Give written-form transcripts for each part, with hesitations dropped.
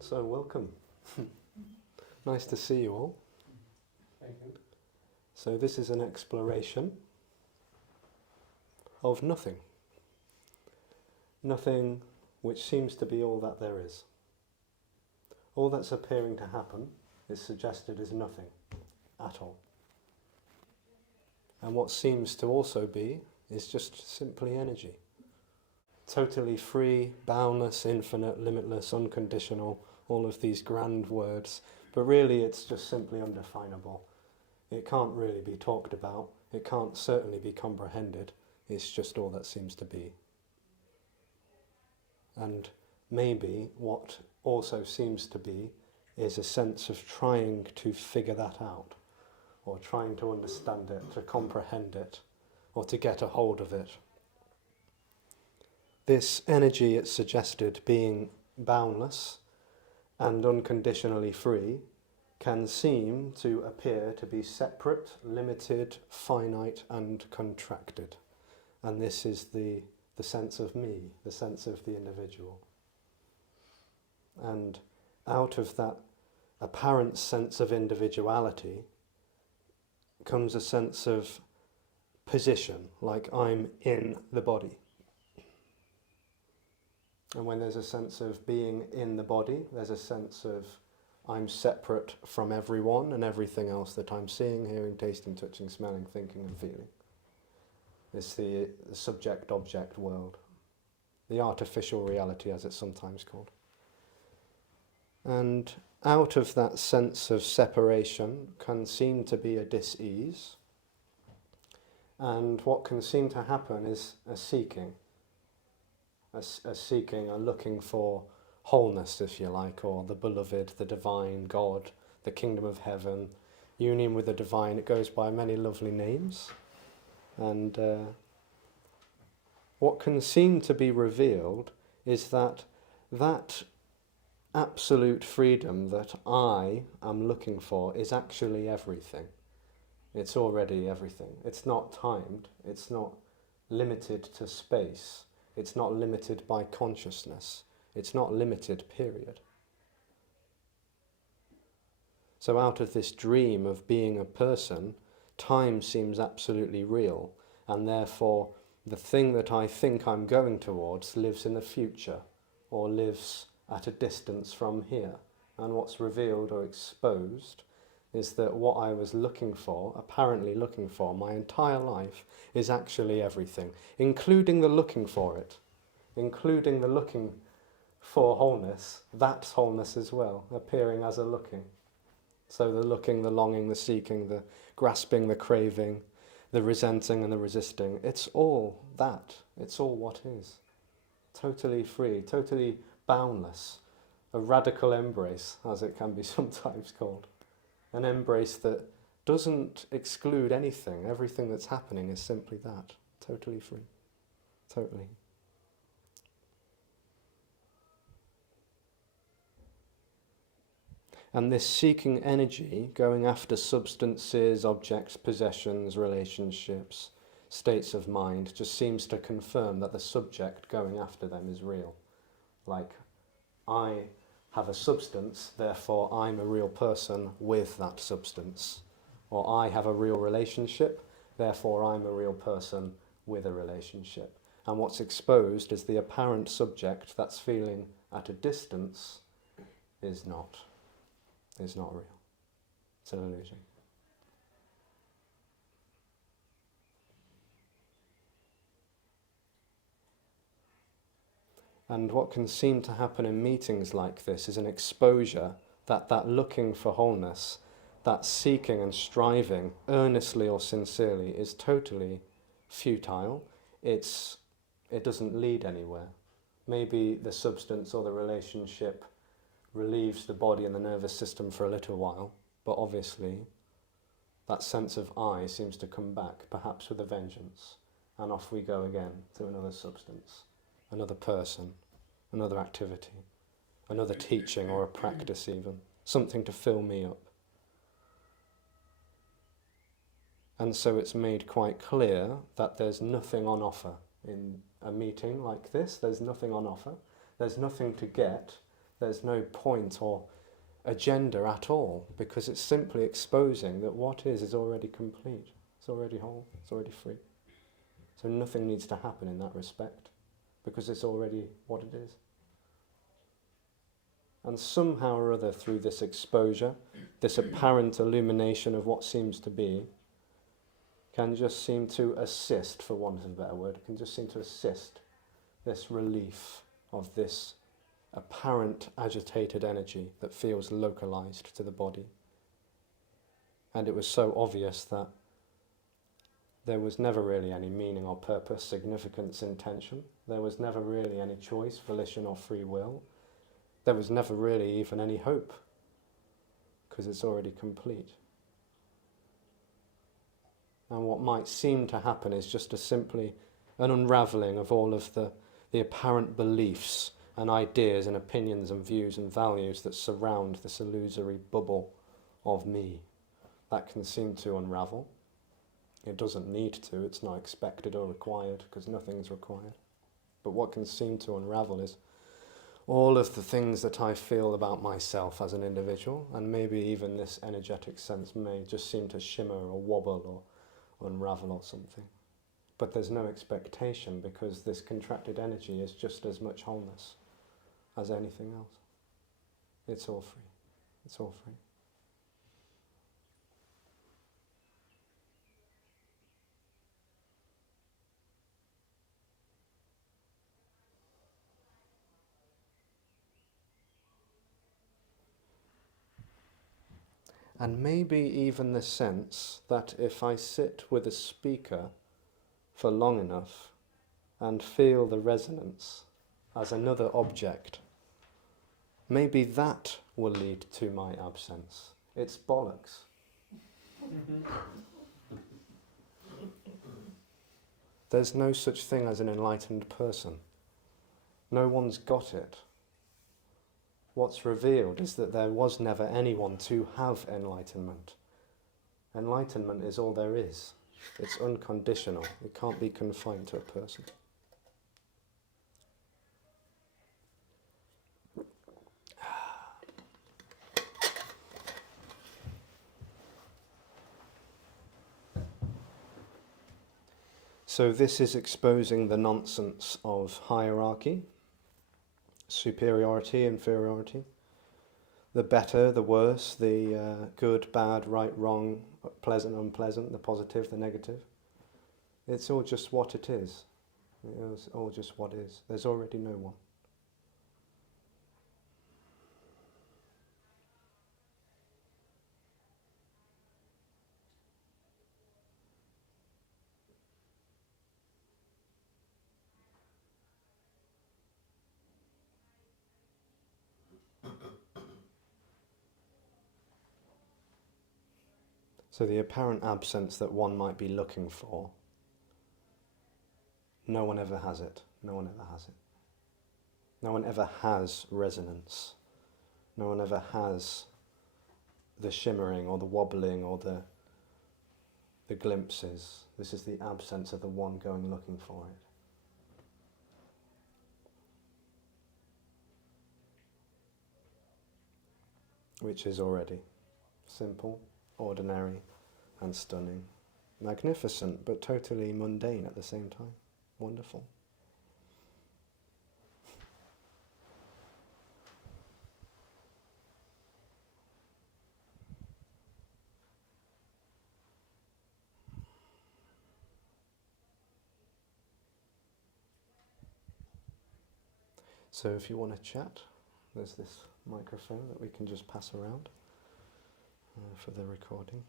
So welcome. Nice to see you all. Thank you. So this is an exploration of nothing. Nothing which seems to be all that there is. All that's appearing to happen is suggested as nothing at all. And what seems to also be is just simply energy. Totally free, boundless, infinite, limitless, unconditional, all of these grand words, but really it's just simply undefinable. It can't really be talked about, it can't certainly be comprehended, it's just all that seems to be. And maybe what also seems to be is a sense of trying to figure that out, or trying to understand it, to comprehend it, or to get a hold of it. This energy, it's suggested, being boundless and unconditionally free, can seem to appear to be separate, limited, finite and contracted. And this is the sense of me, the sense of the individual. And out of that apparent sense of individuality comes a sense of position, like I'm in the body. And when there's a sense of being in the body, there's a sense of I'm separate from everyone and everything else that I'm seeing, hearing, tasting, touching, smelling, thinking and feeling. It's the subject-object world, the artificial reality as it's sometimes called. And out of that sense of separation can seem to be a dis-ease, and what can seem to happen is a seeking. A seeking, a looking for wholeness, if you like, or the beloved, the divine, God, the kingdom of heaven, union with the divine. It goes by many lovely names. And what can seem to be revealed is that absolute freedom that I am looking for is actually everything. It's already everything. It's not timed. It's not limited to space. It's not limited by consciousness. It's not limited, period. So out of this dream of being a person, time seems absolutely real, and therefore the thing that I think I'm going towards lives in the future, or lives at a distance from here. And what's revealed or exposed is that what I was looking for, apparently looking for, my entire life, is actually everything, including the looking for it, including the looking for wholeness. That's wholeness as well, appearing as a looking. So the looking, the longing, the seeking, the grasping, the craving, the resenting and the resisting, it's all that. It's all what is. Totally free, totally boundless. A radical embrace, as it can be sometimes called. An embrace that doesn't exclude anything. Everything that's happening is simply that. Totally free. Totally. And this seeking energy, going after substances, objects, possessions, relationships, states of mind, just seems to confirm that the subject going after them is real. Like, I have a substance, therefore I'm a real person with that substance. Or I have a real relationship, therefore I'm a real person with a relationship. And what's exposed is the apparent subject that's feeling at a distance is not real. It's an illusion. And what can seem to happen in meetings like this is an exposure that looking for wholeness, that seeking and striving, earnestly or sincerely, is totally futile. It doesn't lead anywhere. Maybe the substance or the relationship relieves the body and the nervous system for a little while, but obviously that sense of I seems to come back, perhaps with a vengeance, and off we go again to another substance, another person, another activity, another teaching or a practice even, something to fill me up. And so it's made quite clear that there's nothing on offer. In a meeting like this, there's nothing on offer. There's nothing to get. There's no point or agenda at all, because it's simply exposing that what is already complete. It's already whole. It's already free. So nothing needs to happen in that respect, because it's already what it is. And somehow or other, through this exposure, this apparent illumination of what seems to be, can just seem to assist, for want of a better word, can just seem to assist this relief of this apparent agitated energy that feels localized to the body. And it was so obvious that there was never really any meaning or purpose, significance, intention. There was never really any choice, volition or free will. There was never really even any hope, because it's already complete. And what might seem to happen is just simply an unravelling of all of the apparent beliefs and ideas and opinions and views and values that surround this illusory bubble of me. That can seem to unravel. It doesn't need to, it's not expected or required, because nothing's required. But what can seem to unravel is all of the things that I feel about myself as an individual, and maybe even this energetic sense may just seem to shimmer or wobble or unravel or something. But there's no expectation, because this contracted energy is just as much wholeness as anything else. It's all free. It's all free. And maybe even the sense that if I sit with a speaker for long enough and feel the resonance as another object, maybe that will lead to my absence. It's bollocks. There's no such thing as an enlightened person. No one's got it. What's revealed is that there was never anyone to have enlightenment. Enlightenment is all there is. It's unconditional. It can't be confined to a person. So this is exposing the nonsense of hierarchy, superiority, inferiority, the better, the worse, the good, bad, right, wrong, pleasant, unpleasant, the positive, the negative. It's all just what it is. It's all just what is. There's already no one. So the apparent absence that one might be looking for, no one ever has it. No one ever has it. No one ever has resonance. No one ever has the shimmering or the wobbling or the glimpses. This is the absence of the one going looking for it. Which is already simple, ordinary, and stunning. Magnificent, but totally mundane at the same time. Wonderful. So if you want to chat, there's this microphone that we can just pass around for the recording.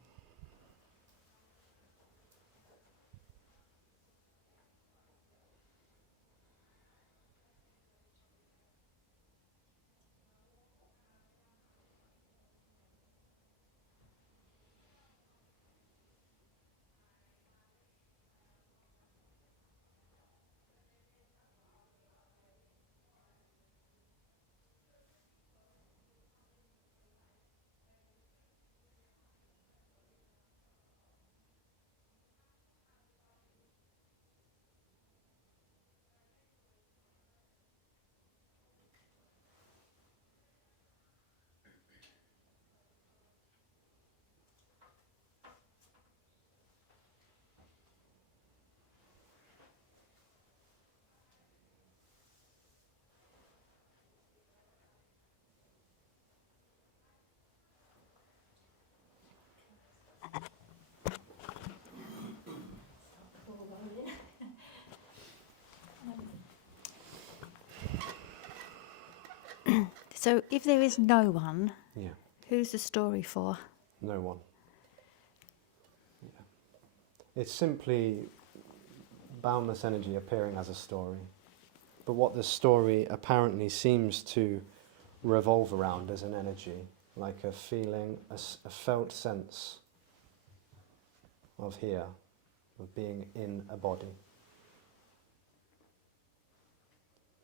So if there is no one, Yeah, who's the story for? no one. It's simply boundless energy appearing as a story. But what the story apparently seems to revolve around as an energy, like a feeling, a felt sense of here, of being in a body.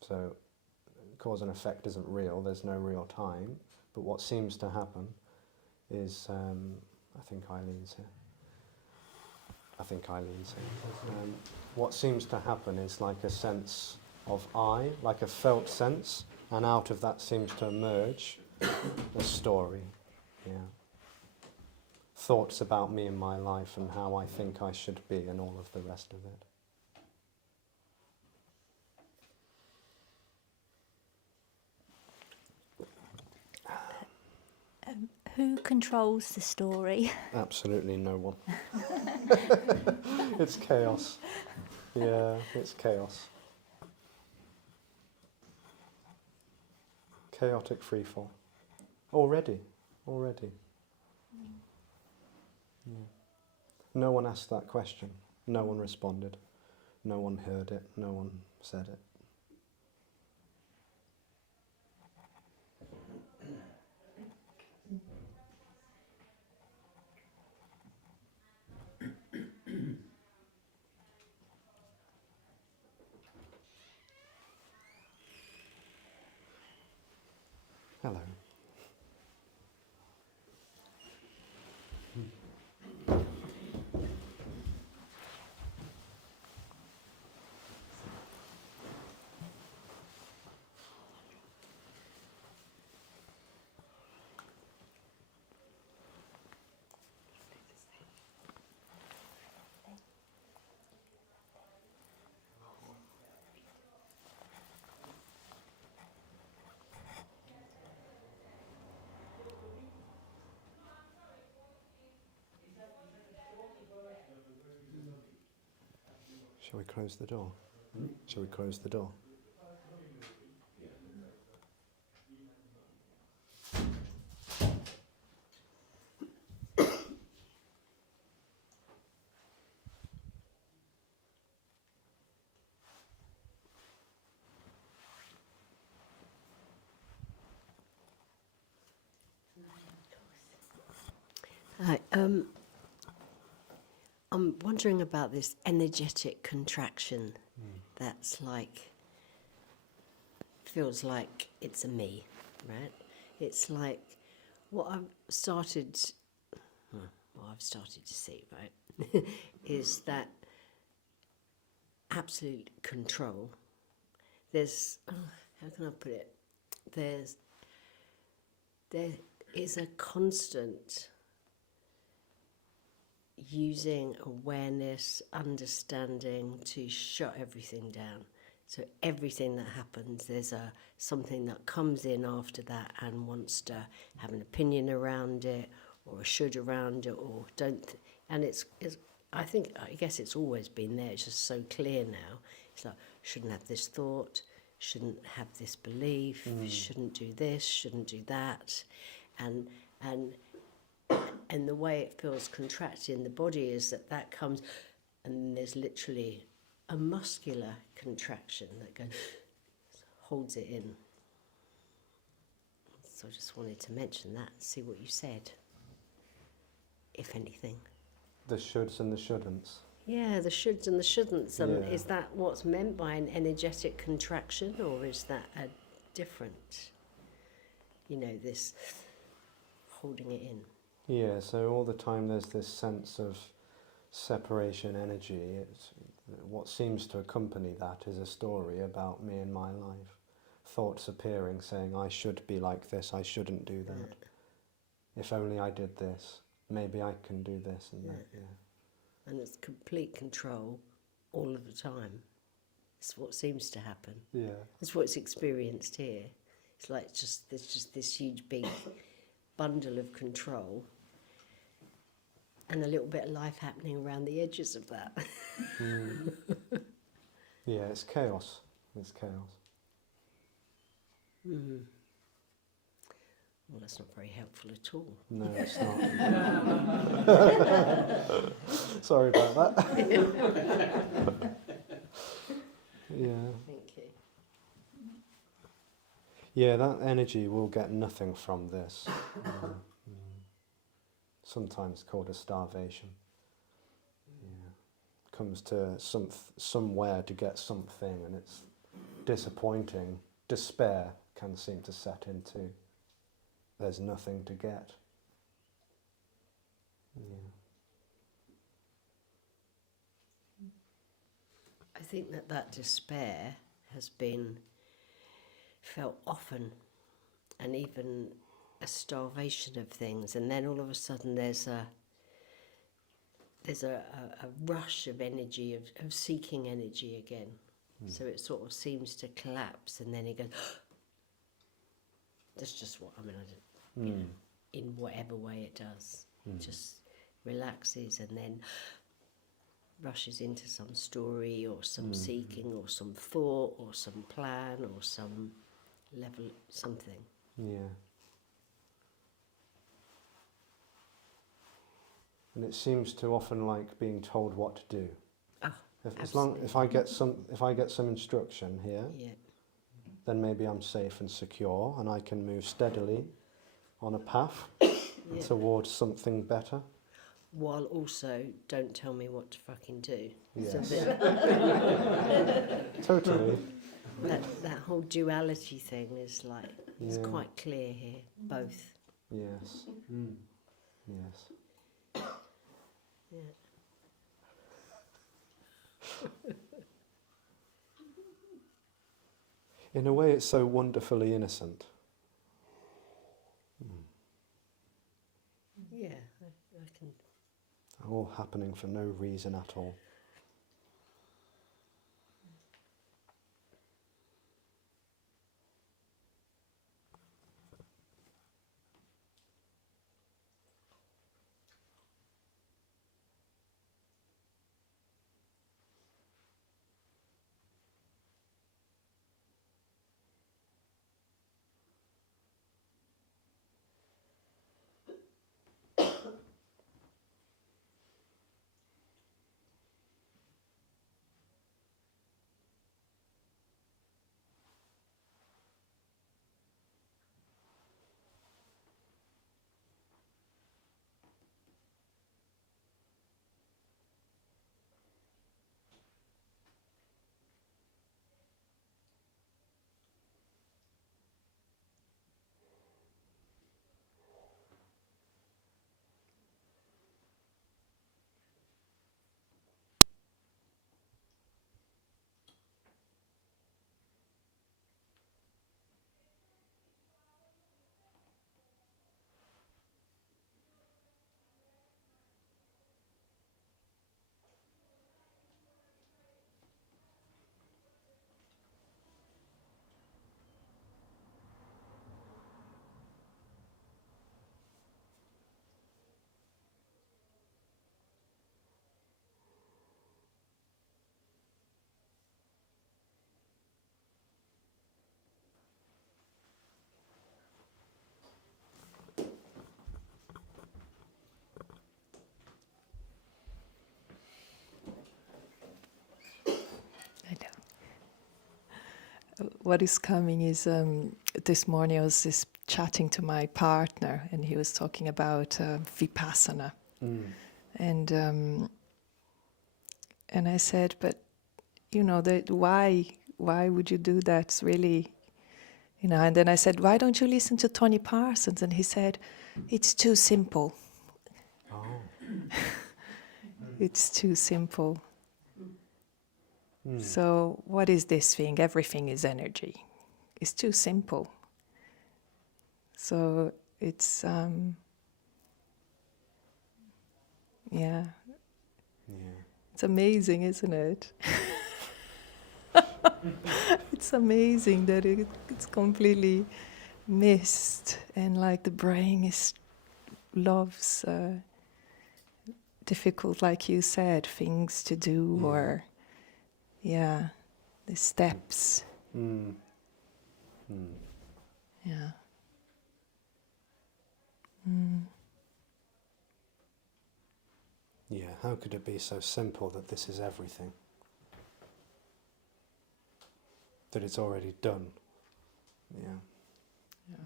So cause and effect isn't real, there's no real time, but what seems to happen is, I think Eileen's here. What seems to happen is like a sense of I, like a felt sense, and out of that seems to emerge a story. Yeah. Thoughts about me and my life and how I think I should be and all of the rest of it. Who controls the story? Absolutely no one. It's chaos. Yeah, it's chaos. Chaotic freefall. Already. Yeah. No one asked that question. No one responded. No one heard it. No one said it. Hello. Shall we close the door? Shall we close the door? Hi, I'm wondering about this energetic contraction that's like, feels like it's a me, right? It's like what I've started to see, right, is that absolute control. There's, how can I put it? There is a constant using awareness, understanding to shut everything down. So everything that happens, there's something that comes in after that and wants to have an opinion around it, or a should around it, or don't. And it's I guess it's always been there. It's just so clear now. It's like, shouldn't have this thought, shouldn't have this belief, shouldn't do this, shouldn't do that, and the way it feels contracted in the body is that comes, and there's literally a muscular contraction that goes, holds it in. So I just wanted to mention that, see what you said, if anything. The shoulds and the shouldn'ts. Yeah, the shoulds and the shouldn'ts. Yeah. Is that what's meant by an energetic contraction, or is that a different, this holding it in? Yeah, so all the time there's this sense of separation energy. What seems to accompany that is a story about me and my life. Thoughts appearing saying, I should be like this, I shouldn't do that. If only I did this, maybe I can do this and that, yeah. And it's complete control all of the time. It's what seems to happen. Yeah. It's what's experienced here. It's like there's just this huge big bundle of control, and a little bit of life happening around the edges of that. Yeah, it's chaos. It's chaos. Well, that's not very helpful at all. No, it's not. Sorry about that. Yeah. Thank you. Yeah, that energy will get nothing from this. Sometimes called a starvation. Yeah. Comes to somewhere to get something, and it's disappointing. Despair can seem to set into. There's nothing to get. Yeah. I think that despair has been felt often, and even a starvation of things, and then all of a sudden there's a rush of energy, of seeking energy again. So it sort of seems to collapse, and then it goes, that's just what, I mean, I don't, you know, in whatever way it does. It just relaxes and then rushes into some story or some seeking or some thought or some plan or some level, something. Yeah. And it seems to often like being told what to do. Oh, If I get some instruction here, yeah. then maybe I'm safe and secure, and I can move steadily on a path towards something better. While also, don't tell me what to fucking do. Yes. So Totally. that whole duality thing is like, it's Yeah. quite clear here, both. Yes. Yes. Yeah. In a way, it's so wonderfully innocent. Yeah, I can. All happening for no reason at all. I know. What is coming is this morning I was just chatting to my partner, and he was talking about vipassana, and I said, but you know, why would you do that? It's really, you know. And then I said, why don't you listen to Tony Parsons? And he said, it's too simple. Oh. It's too simple. So what is this thing? Everything is energy. It's too simple. So it's, yeah. It's amazing, isn't it? It's amazing that it's completely missed, and like the brain loves difficult, like you said, things to do, or the steps. Yeah. Yeah, how could it be so simple that this is everything? That it's already done? Yeah. Yeah.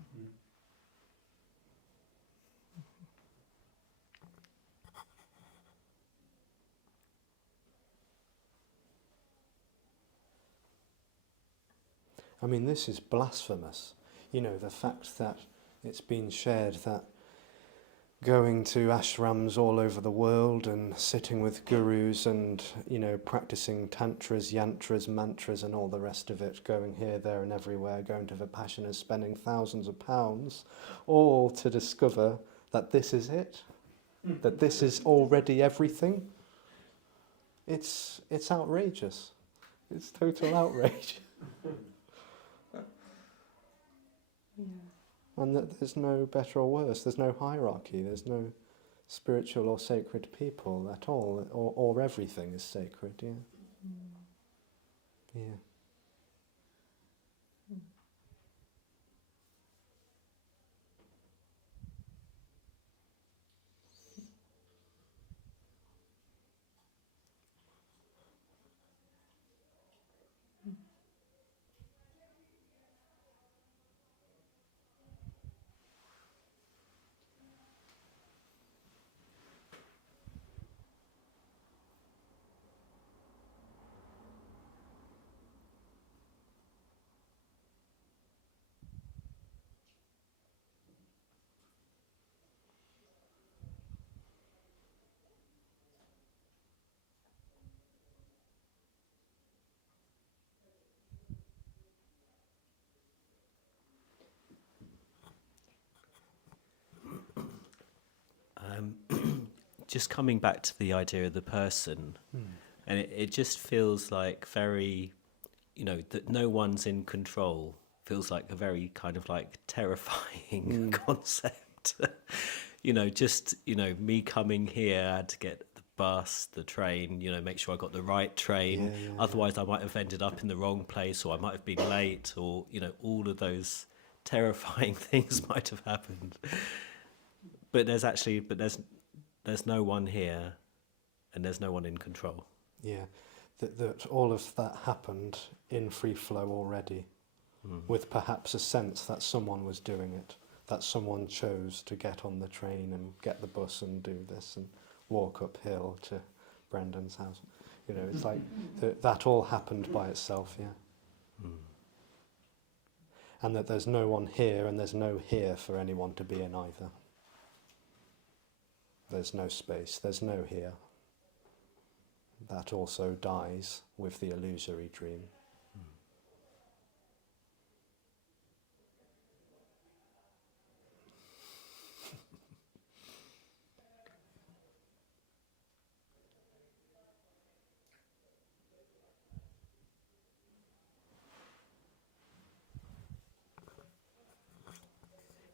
I mean, this is blasphemous. You know, the fact that it's been shared that going to ashrams all over the world and sitting with gurus and, you know, practicing tantras, yantras, mantras and all the rest of it, going here, there and everywhere, going to Vipassanas, spending thousands of pounds, all to discover that this is it, that this is already everything. It's outrageous. It's total outrage. Yeah. And that there's no better or worse, there's no hierarchy, there's no spiritual or sacred people at all, or everything is sacred, yeah. Yeah. Just coming back to the idea of the person, and it just feels like very, you know, that no one's in control feels like a very kind of like terrifying concept. You know, just, you know, me coming here, I had to get the bus, the train, you know, make sure I got the right train. Yeah. Otherwise I might have ended up in the wrong place, or I might have been late, or, you know, all of those terrifying things might have happened. But there's no one here, and there's no one in control. Yeah, that all of that happened in free flow already, with perhaps a sense that someone was doing it, that someone chose to get on the train and get the bus and do this and walk uphill to Brendan's house. You know, it's like that all happened by itself, yeah. And that there's no one here and there's no here for anyone to be in either. There's no space, there's no here. That also dies with the illusory dream.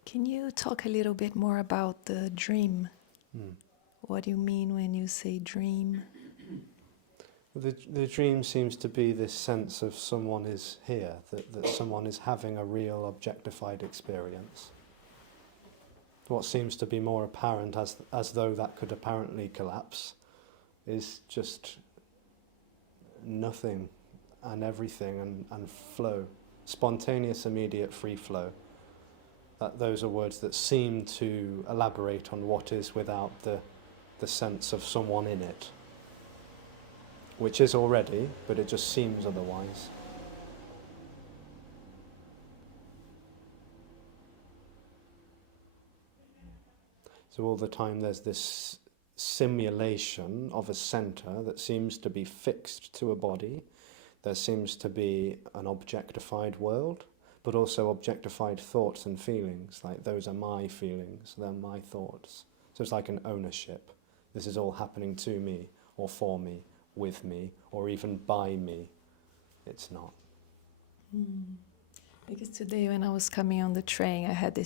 Can you talk a little bit more about the dream? What do you mean when you say dream? The dream seems to be this sense of someone is here, that someone is having a real objectified experience. What seems to be more apparent, as though that could apparently collapse, is just nothing and everything and flow. Spontaneous, immediate, free flow. Those are words that seem to elaborate on what is without the sense of someone in it. Which is already, but it just seems otherwise. So all the time there's this simulation of a centre that seems to be fixed to a body. There seems to be an objectified world, but also objectified thoughts and feelings. Like, those are my feelings, they're my thoughts. So it's like an ownership. This is all happening to me, or for me, with me, or even by me. It's not. Because today when I was coming on the train, I had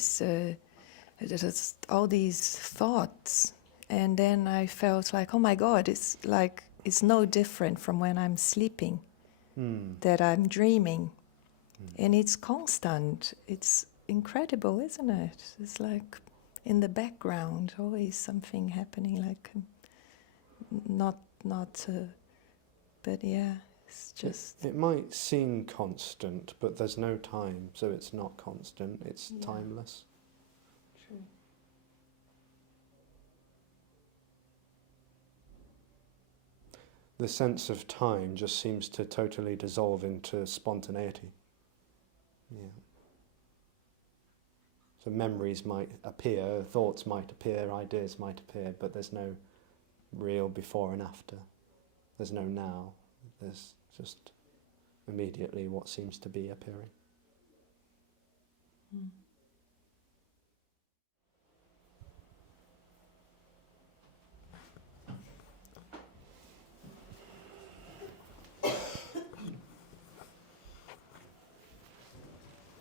all these thoughts, and then I felt like, oh my God, it's no different from when I'm sleeping, that I'm dreaming, and it's constant. It's incredible, isn't it? It's like in the background, always something happening, like not, but yeah, it's just. It might seem constant, but there's no time, so it's not constant, it's timeless. True. The sense of time just seems to totally dissolve into spontaneity. Yeah. So memories might appear, thoughts might appear, ideas might appear, but there's no real before and after. There's no now. There's just immediately what seems to be appearing. Mm.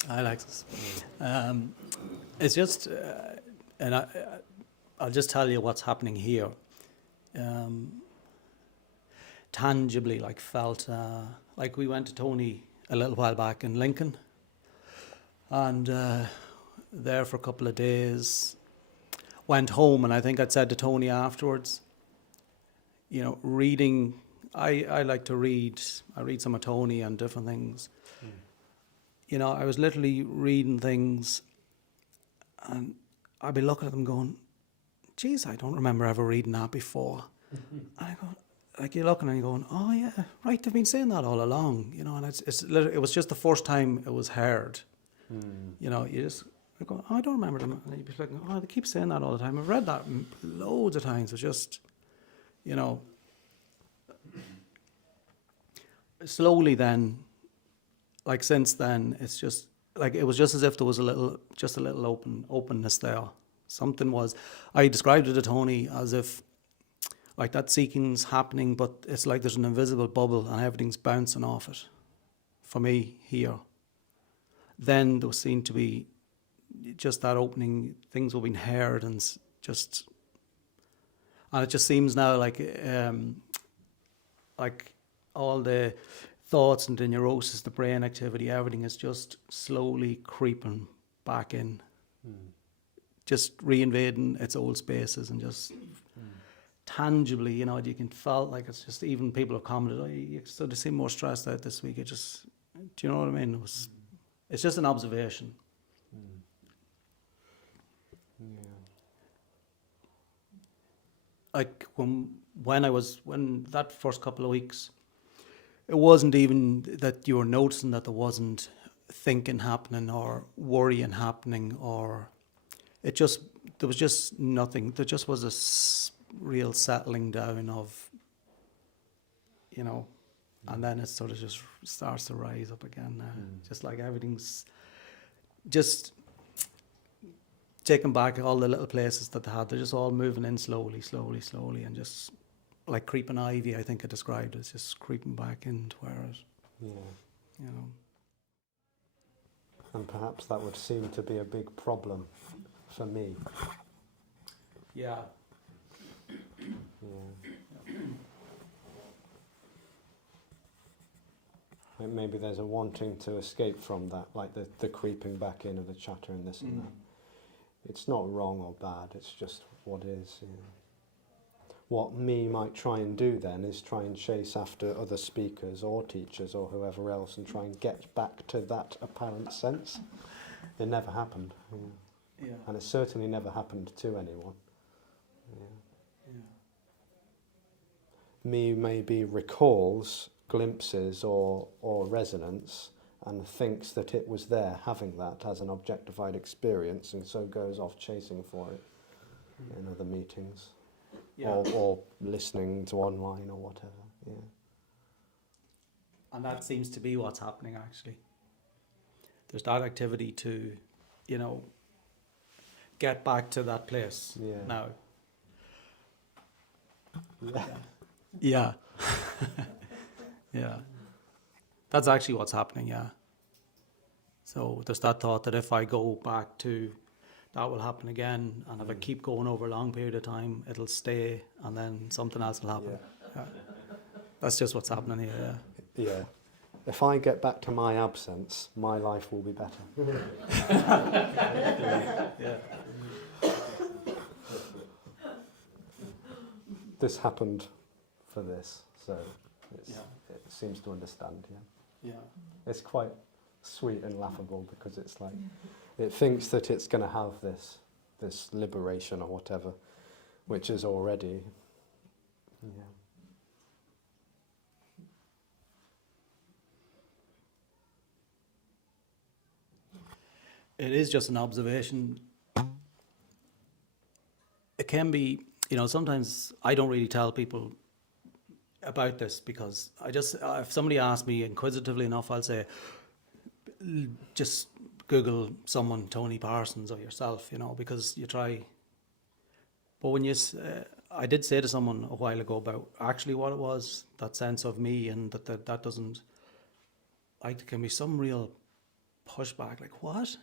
Hi, Alexis. It's just, and I'll just tell you what's happening here. Tangibly, like felt, like we went to Tony a little while back in Lincoln, and there for a couple of days. Went home, and I think I'd said to Tony afterwards, you know, reading. I like to read. I read some of Tony and different things. You know, I was literally reading things, and I'd be looking at them going, geez, I don't remember ever reading that before. And I go, like, you're looking and you're going, oh yeah, right, they've been saying that all along, you know, and it was just the first time it was heard. You know, you just go, oh, I don't remember them. And you'd be like, oh, they keep saying that all the time. I've read that loads of times. It's just, you know, slowly then, like since then, it's just like it was just as if there was a little openness there. Something was. I described it to Tony as if like that seeking's happening, but it's like there's an invisible bubble and everything's bouncing off it. For me here, then there seemed to be just that opening. Things were being heard and it just seems now like all the thoughts and the neurosis, the brain activity, everything is just slowly creeping back in, just reinvading its old spaces and just tangibly, you know, you can feel like it's just, even people have commented, oh, you sort of seem more stressed out this week. It just, do you know what I mean? It's just an observation. Like when that first couple of weeks, it wasn't even that you were noticing that there wasn't thinking happening or worrying happening, or there was just nothing. There just was a real settling down of, you know, and then it sort of just starts to rise up again now. Just like everything's just taking back all the little places that they had. They're just all moving in slowly, and just like creeping ivy, I think I described it. It's just creeping back into where it, you know. And perhaps that would seem to be a big problem for me. Yeah. Maybe there's a wanting to escape from that, like the creeping back in of the chatter and this and that. It's not wrong or bad, it's just what is. You know. What me might try and do then is try and chase after other speakers or teachers or whoever else and try and get back to that apparent sense. It never happened. Yeah. And it certainly never happened to anyone. Me maybe recalls glimpses or resonance and thinks that it was there, having that as an objectified experience, and so goes off chasing for it in other meetings. Or listening to online or whatever, And that seems to be what's happening, actually. There's that activity to, you know, get back to that place now. Yeah. Yeah. That's actually what's happening, yeah. So there's that thought that if I go back to, that will happen again, and if I keep going over a long period of time, it'll stay, and then something else will happen. Yeah. That's just what's happening here, Yeah. If I get back to my absence, my life will be better. this happened for this, so it seems to understand. Yeah. It's quite sweet and laughable because it's like it thinks that it's going to have this liberation or whatever, which is already. Yeah. It is just an observation. It can be, sometimes I don't really tell people about this because if somebody asks me inquisitively enough, I'll say, just Google someone, Tony Parsons or yourself, because you try. But when I did say to someone a while ago about actually what it was, that sense of me, and that doesn't, like, there can be some real pushback, like, what?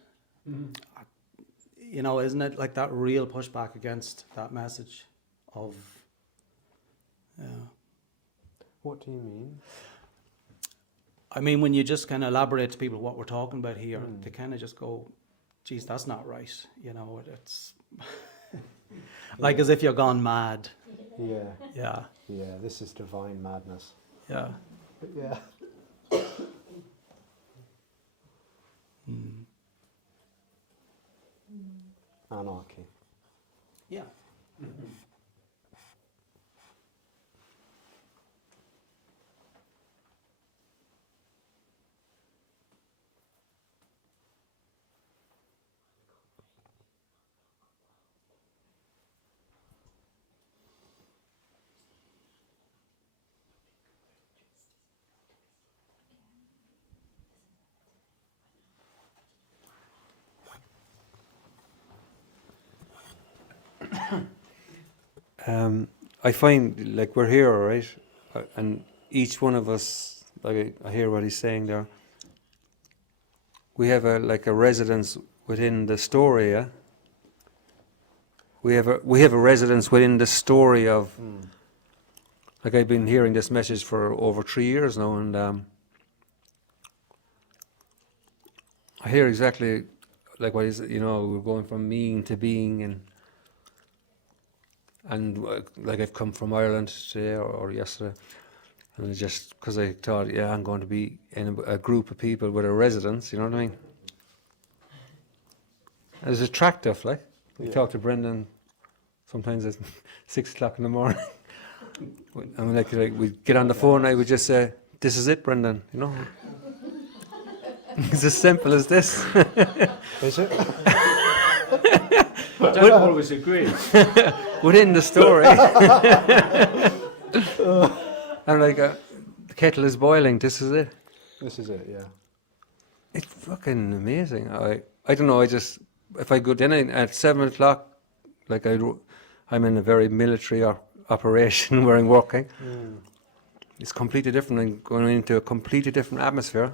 Isn't it like that real pushback against that message of, What do you mean? I mean, when you just kind of elaborate to people what we're talking about here, they kind of just go, geez, that's not right. It's like as if you're gone mad. Yeah. Yeah. Yeah, this is divine madness. Yeah. Yeah. Anarchy. Yeah. I find, like, we're here, all right, and each one of us, like, I hear what he's saying there. We have a residence within the story, yeah. We have a residence within the story of. Like, I've been hearing this message for over 3 years now, and I hear exactly like what he's, we're going from being to being, and like I've come from Ireland today or yesterday, and just because I thought, I'm going to be in a group of people with a residence, you know what I mean? It's attractive, like. We talk to Brendan sometimes at 6 o'clock in the morning. I mean, like we'd get on the phone, I would just say, "This is it, Brendan," It's as simple as this. Is it? I don't always agree. Within the story. And like, the kettle is boiling, this is it. This is it, yeah. It's fucking amazing. I don't know, if I go then at 7 o'clock, like I'm in a very military operation where I'm working. It's completely different. I'm going into a completely different atmosphere.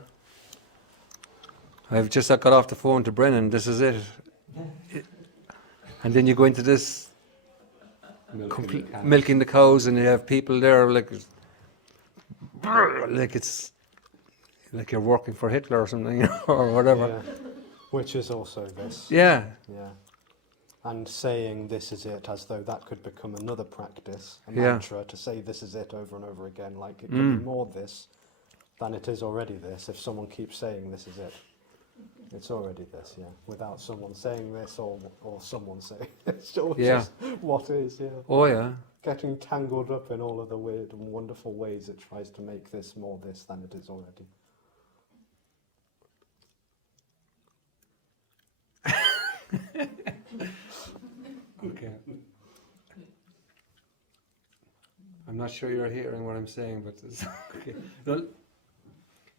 I've just got off the phone to Brennan, this is it. And then you go into this milking the cows, and you have people there like it's like you're working for Hitler or something, or whatever. Yeah. Which is also this. Yeah. Yeah. And saying this is it as though that could become another practice, a Yeah. mantra, to say this is it over and over again, like it could be more this than it is already this, if someone keeps saying this is it. It's already this, yeah, without someone saying this or someone saying it's all just what is, yeah. Oh yeah. Getting tangled up in all of the weird and wonderful ways it tries to make this more this than it is already. Okay. I'm not sure you're hearing what I'm saying, but it's okay. Well,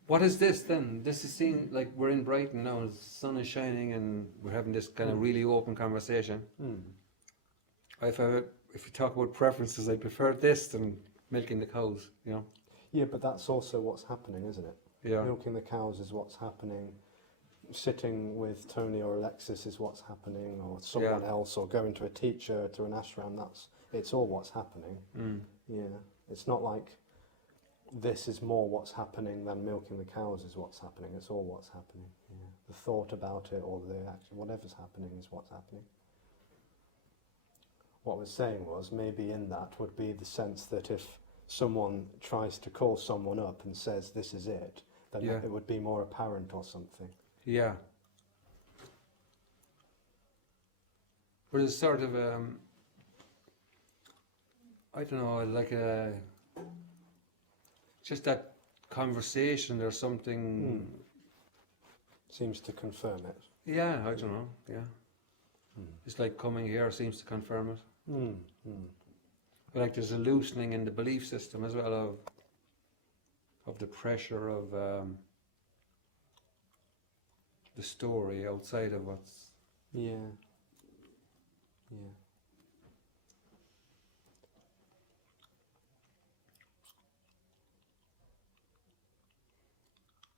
what is this then? This is seen like we're in Brighton now, and the sun is shining, and we're having this kind of really open conversation. If you talk about preferences, I prefer this than milking the cows, Yeah, but that's also what's happening, isn't it? Yeah. Milking the cows is what's happening. Sitting with Tony or Alexis is what's happening, or someone else, or going to a teacher, to an ashram. It's all what's happening. Yeah, it's not like this is more what's happening than milking the cows is what's happening. It's all what's happening. Yeah. The thought about it or the action, whatever's happening is what's happening. what I was saying was maybe in that would be the sense that if someone tries to call someone up and says this is it, then Yeah. it would be more apparent or something. Yeah. But it's sort of, I don't know, like just that conversation or something. Seems to confirm it. Yeah, I don't know, yeah. It's like coming here seems to confirm it. But like there's a loosening in the belief system as well of the pressure of the story outside of what's... Yeah. Yeah.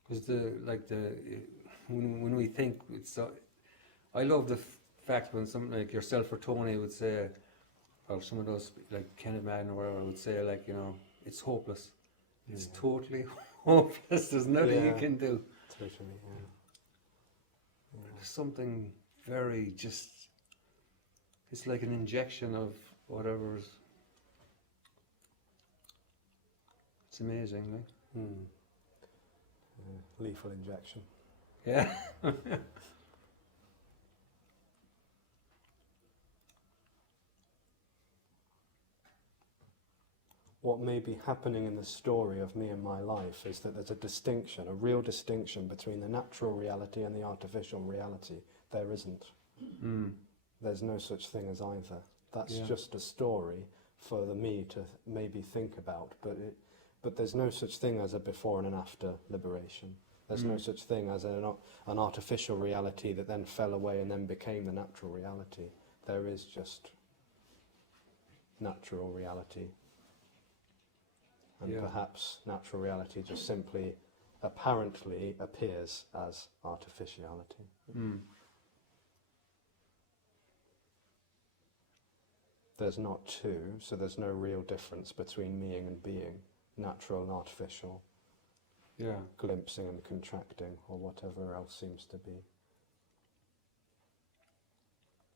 Because when we think it's so, I love the fact when something like yourself or Tony would say, or some of those like Kenneth Madden or whatever would say, like, you know, it's hopeless. It's totally hopeless. There's nothing you can do. Totally. Yeah. There's something very just. It's like an injection of whatever's. It's amazing, like. Lethal injection. Yeah. What may be happening in the story of me and my life is that there's a distinction, a real distinction between the natural reality and the artificial reality. There isn't. There's no such thing as either. That's just a story for the me to maybe think about, but there's no such thing as a before and an after liberation. There's no such thing as an artificial reality that then fell away and then became the natural reality. There is just natural reality. And perhaps natural reality just simply apparently appears as artificiality. There's not two, so there's no real difference between being and being, natural and artificial, glimpsing and contracting, or whatever else seems to be.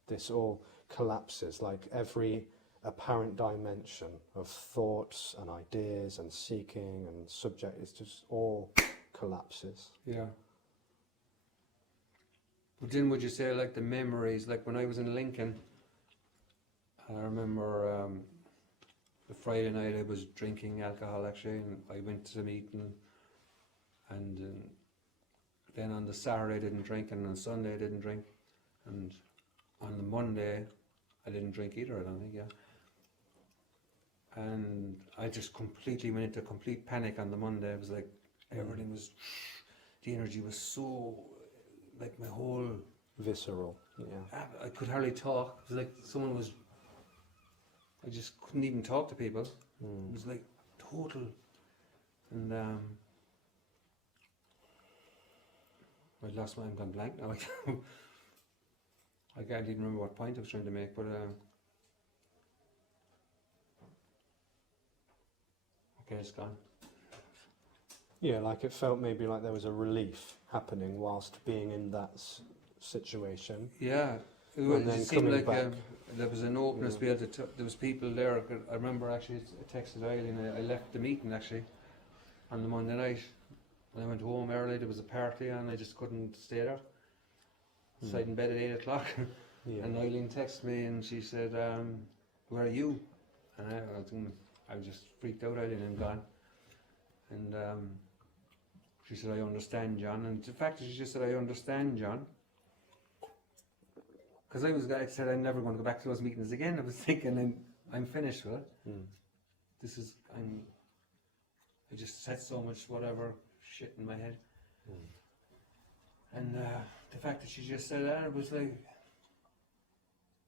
This all collapses, like every apparent dimension of thoughts and ideas and seeking and subject, it's just all collapses. Yeah. But then would you say like the memories, like when I was in Lincoln, I remember the Friday night I was drinking alcohol actually, and I went to the meeting, and then on the Saturday I didn't drink, and on Sunday I didn't drink, and on the Monday I didn't drink either, I don't think, and I just completely went into complete panic on the Monday. It was like everything was, the energy was so, like my whole... Visceral, I could hardly talk. It was like someone was... I just couldn't even talk to people. It was like total... And I lost my... I'm gone blank now. I can't even remember what point I was trying to make, but... okay, it's gone. Yeah, like it felt maybe like there was a relief happening whilst being in that situation. Yeah, And then it seemed coming like back. there was an openness to be able to there was people there. I remember actually I texted Eileen, I left the meeting actually on the Monday night. When I went home early, there was a party and I just couldn't stay there. So I in bed at 8 o'clock. And Eileen texted me and she said, where are you? And I was just freaked out. Eileen, I'm gone. And she said, I understand, John. And the fact that she just said, I understand, John, because I said I'm never going to go back to those meetings again. I was thinking I'm finished with it. This is, I just said so much whatever shit in my head. And the fact that she just said that, it was like,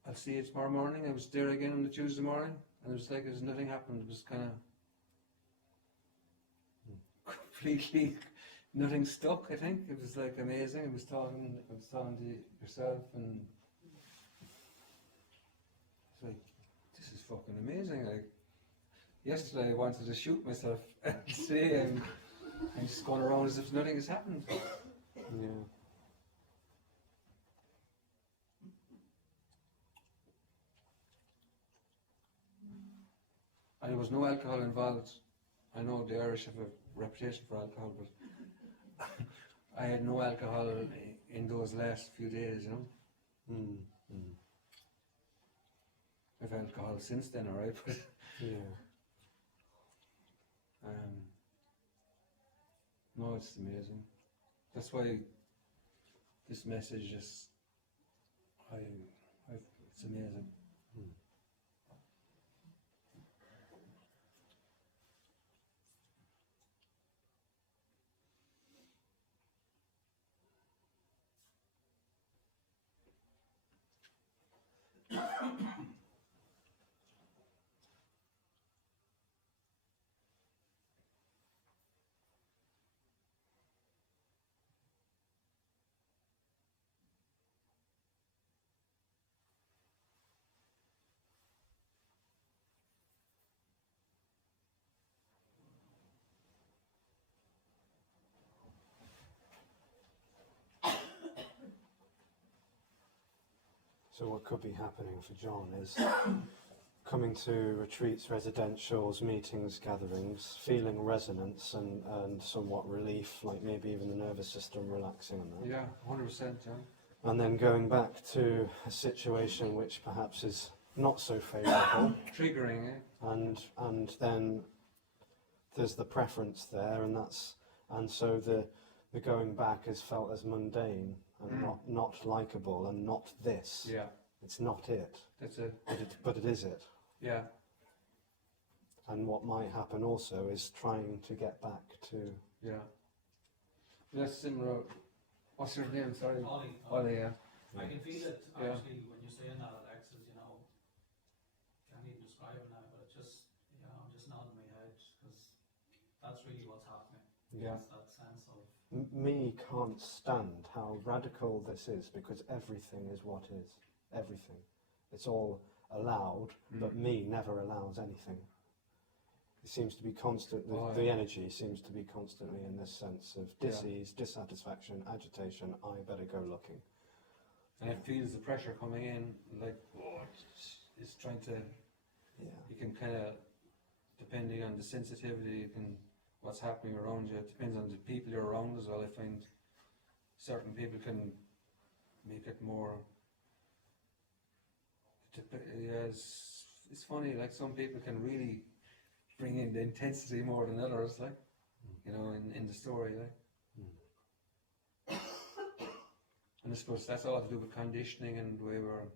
I'll see you tomorrow morning. I was there again on the Tuesday morning, and it was like as nothing happened. It was kind of completely nothing stuck. I think it was like amazing. I was talking to yourself, and it's like, this is fucking amazing. Like yesterday, I wanted to shoot myself, and today I'm just going around as if nothing has happened. Yeah. And there was no alcohol involved. I know the Irish have a reputation for alcohol, but I had no alcohol in those last few days, you know. Mm. Mm. I've had alcohol since then, alright, but Yeah. no, it's amazing. That's why this message is, it's amazing. Mm. So what could be happening for John is coming to retreats, residentials, meetings, gatherings, feeling resonance and somewhat relief, like maybe even the nervous system relaxing and that. Yeah, 100%, yeah. And then going back to a situation which perhaps is not so favourable, Triggering, eh? and then there's the preference there, and so the going back is felt as mundane and not likeable and not this. Yeah, It's not it, that's it. but it is it. Yeah, And what might happen also is trying to get back to. yeah. That's similar. What's your name? Sorry. Ollie. Ollie, yeah. I can feel it Yeah. actually when you're saying that, Alexis, you know, can't even describe it now, but it just, you know, I'm just nodding my head because that's really what's happening. Yeah. It's that sense of, Me can't stand how radical this is because everything is what is. Everything. It's all allowed, but me never allows anything. It seems to be constant, the energy seems to be constantly in this sense of dis-ease, dissatisfaction, agitation, I better go looking. And it feels the pressure coming in, like, it's trying to, Yeah. you can kind of, depending on the sensitivity, you can, what's happening around you, it depends on the people you're around as well. I find certain people can make it more, it's funny, like some people can really bring in the intensity more than others, like, you know, in the story, like. And I suppose that's all to do with conditioning and the way we're.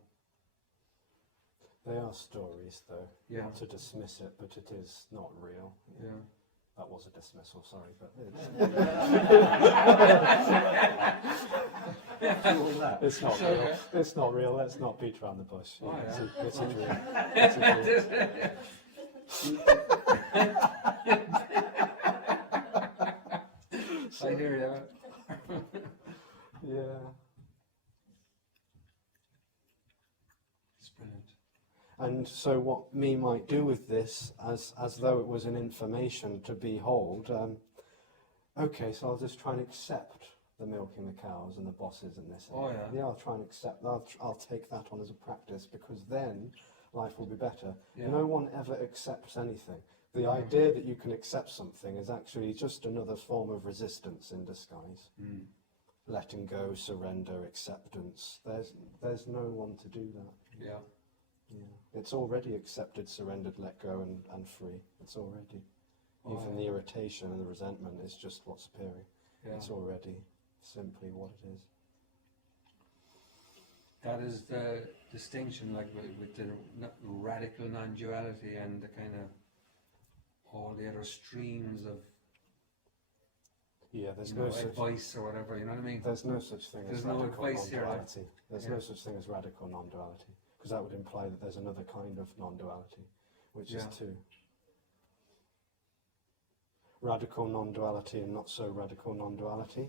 They are stories though, Yeah. not to dismiss it, but it is not real. Yeah. That was a dismissal, sorry, but it's not real. It's not real, let's not beat around the bush. Oh, yeah. It's a dream. It's a dream. I hear you. Yeah. It's brilliant. And so what me might do with this, as though it was an information to behold, okay, so I'll just try and accept the milking the cows and the bosses and this. And Oh, that. yeah. Yeah, I'll try and accept, I'll take that on as a practice because then life will be better. Yeah. No one ever accepts anything. The idea that you can accept something is actually just another form of resistance in disguise. Mm. Letting go, surrender, acceptance. There's no one to do that. Yeah. Yeah. It's already accepted, surrendered, let go and free. It's already. Oh, Even the irritation and the resentment is just what's appearing. Yeah. It's already simply what it is. That is the distinction, like with the radical non-duality and the kind of all the other streams of There's you know, no such advice or whatever. You know what I mean? there's no such thing There's as no radical advice here, non-duality. There's Yeah. no such thing as radical non-duality because that would imply that there's another kind of non-duality, which is two. Radical non-duality and not so radical non-duality.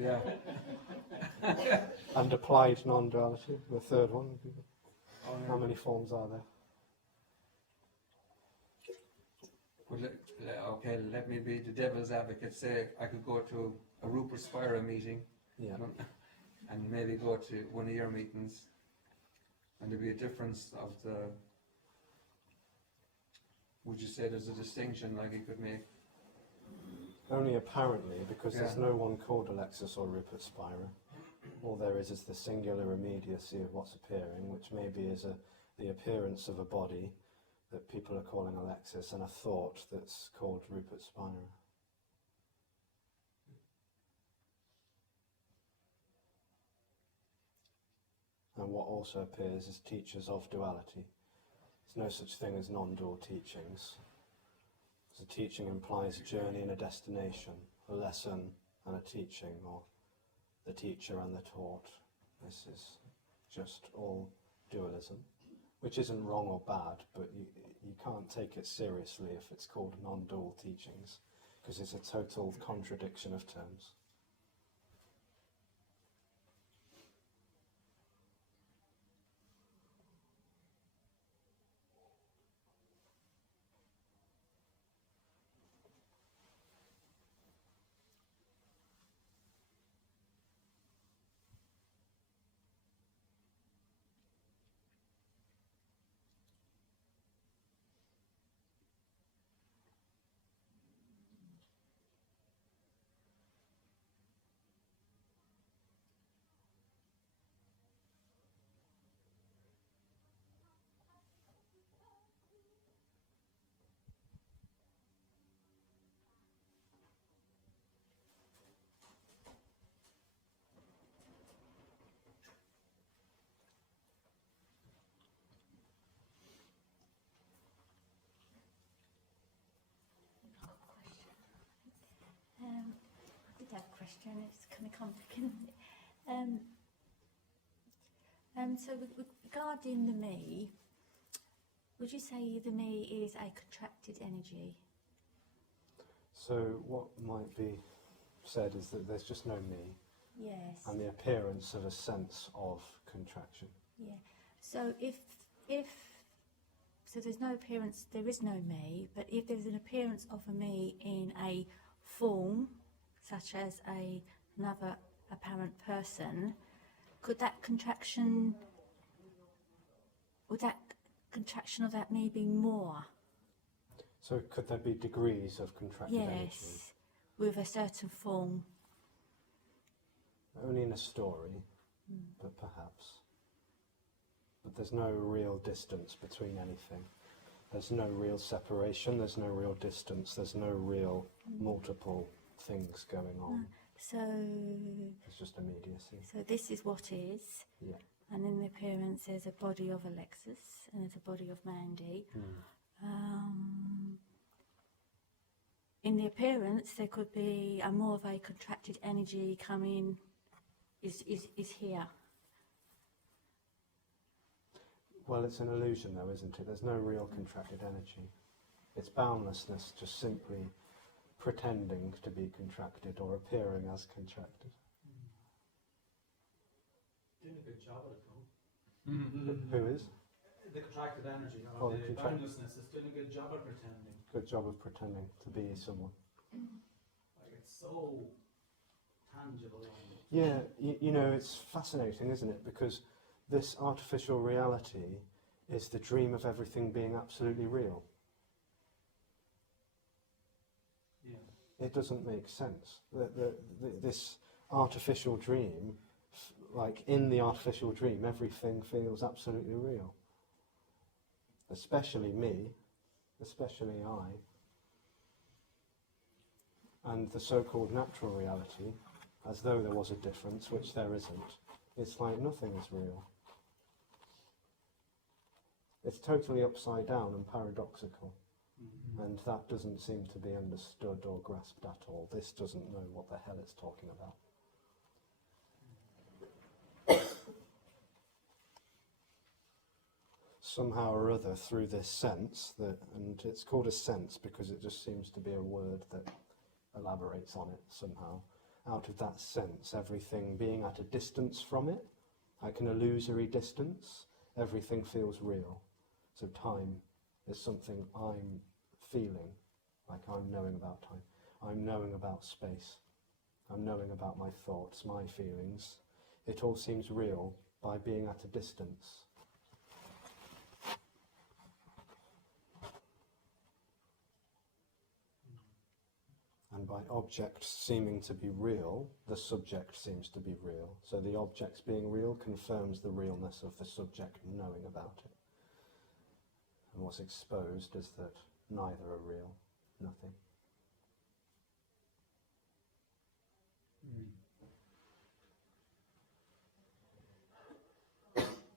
Yeah. And applied non-duality, the third one. Oh, yeah. How many forms are there? Well, okay, let me be the devil's advocate. Say I could go to a Rupert Spira meeting Yeah. and maybe go to one of your meetings, and there'd be a difference of would you say there's a distinction like you could make? Only apparently, because there's Yeah. no one called Alexis or Rupert Spira. All there is the singular immediacy of what's appearing, which maybe is the appearance of a body that people are calling Alexis, and a thought that's called Rupert Spira. And what also appears is teachers of duality. There's no such thing as non-dual teachings. So teaching implies a journey and a destination, a lesson and a teaching, or the teacher and the taught. This is just all dualism, which isn't wrong or bad, but you can't take it seriously if it's called non-dual teachings, because it's a total contradiction of terms. I did have a question. It's kind of complicated. So regarding the me, would you say the me is a contracted energy? So what might be said is that there's just no me, Yes. and the appearance of a sense of contraction. Yeah. So if so, there's no appearance. There is no me. But if there's an appearance of a me in a form, such as another apparent person, could that contraction? Would that contraction of that me be more? So could there be degrees of contracted energy? Yes, with a certain form. Only in a story, but perhaps. But there's no real distance between anything. There's no real separation, there's no real distance, there's no real multiple things going on. So, It's just immediacy. so this is what is, Yeah. and in the appearance there's a body of Alexis and there's a body of Mandy. In the appearance there could be a more of a contracted energy coming, is here. Well, it's an illusion though, isn't it? There's no real contracted energy. It's boundlessness just simply pretending to be contracted or appearing as contracted. Doing a good job at it, though. Who is? The contracted energy, Oh, or the the contract- boundlessness, is doing a good job at pretending. Good job of pretending to be someone. Like, it's so tangible. Yeah, you know, it's fascinating, isn't it? Because this artificial reality is the dream of everything being absolutely real. Yeah. It doesn't make sense. This artificial dream, like in the artificial dream, everything feels absolutely real. Especially me, especially I. And the so-called natural reality, as though there was a difference, which there isn't, it's like nothing is real. It's totally upside down and paradoxical. And that doesn't seem to be understood or grasped at all. This doesn't know what the hell it's talking about. Somehow or other, through this sense, and it's called a sense because it just seems to be a word that elaborates on it somehow. Out of that sense, everything being at a distance from it, like an illusory distance, everything feels real. So time is something I'm feeling, like I'm knowing about time. I'm knowing about space. I'm knowing about my thoughts, my feelings. It all seems real by being at a distance. And by objects seeming to be real, the subject seems to be real. So the objects being real confirms the realness of the subject knowing about it. And what's exposed is that neither are real, nothing.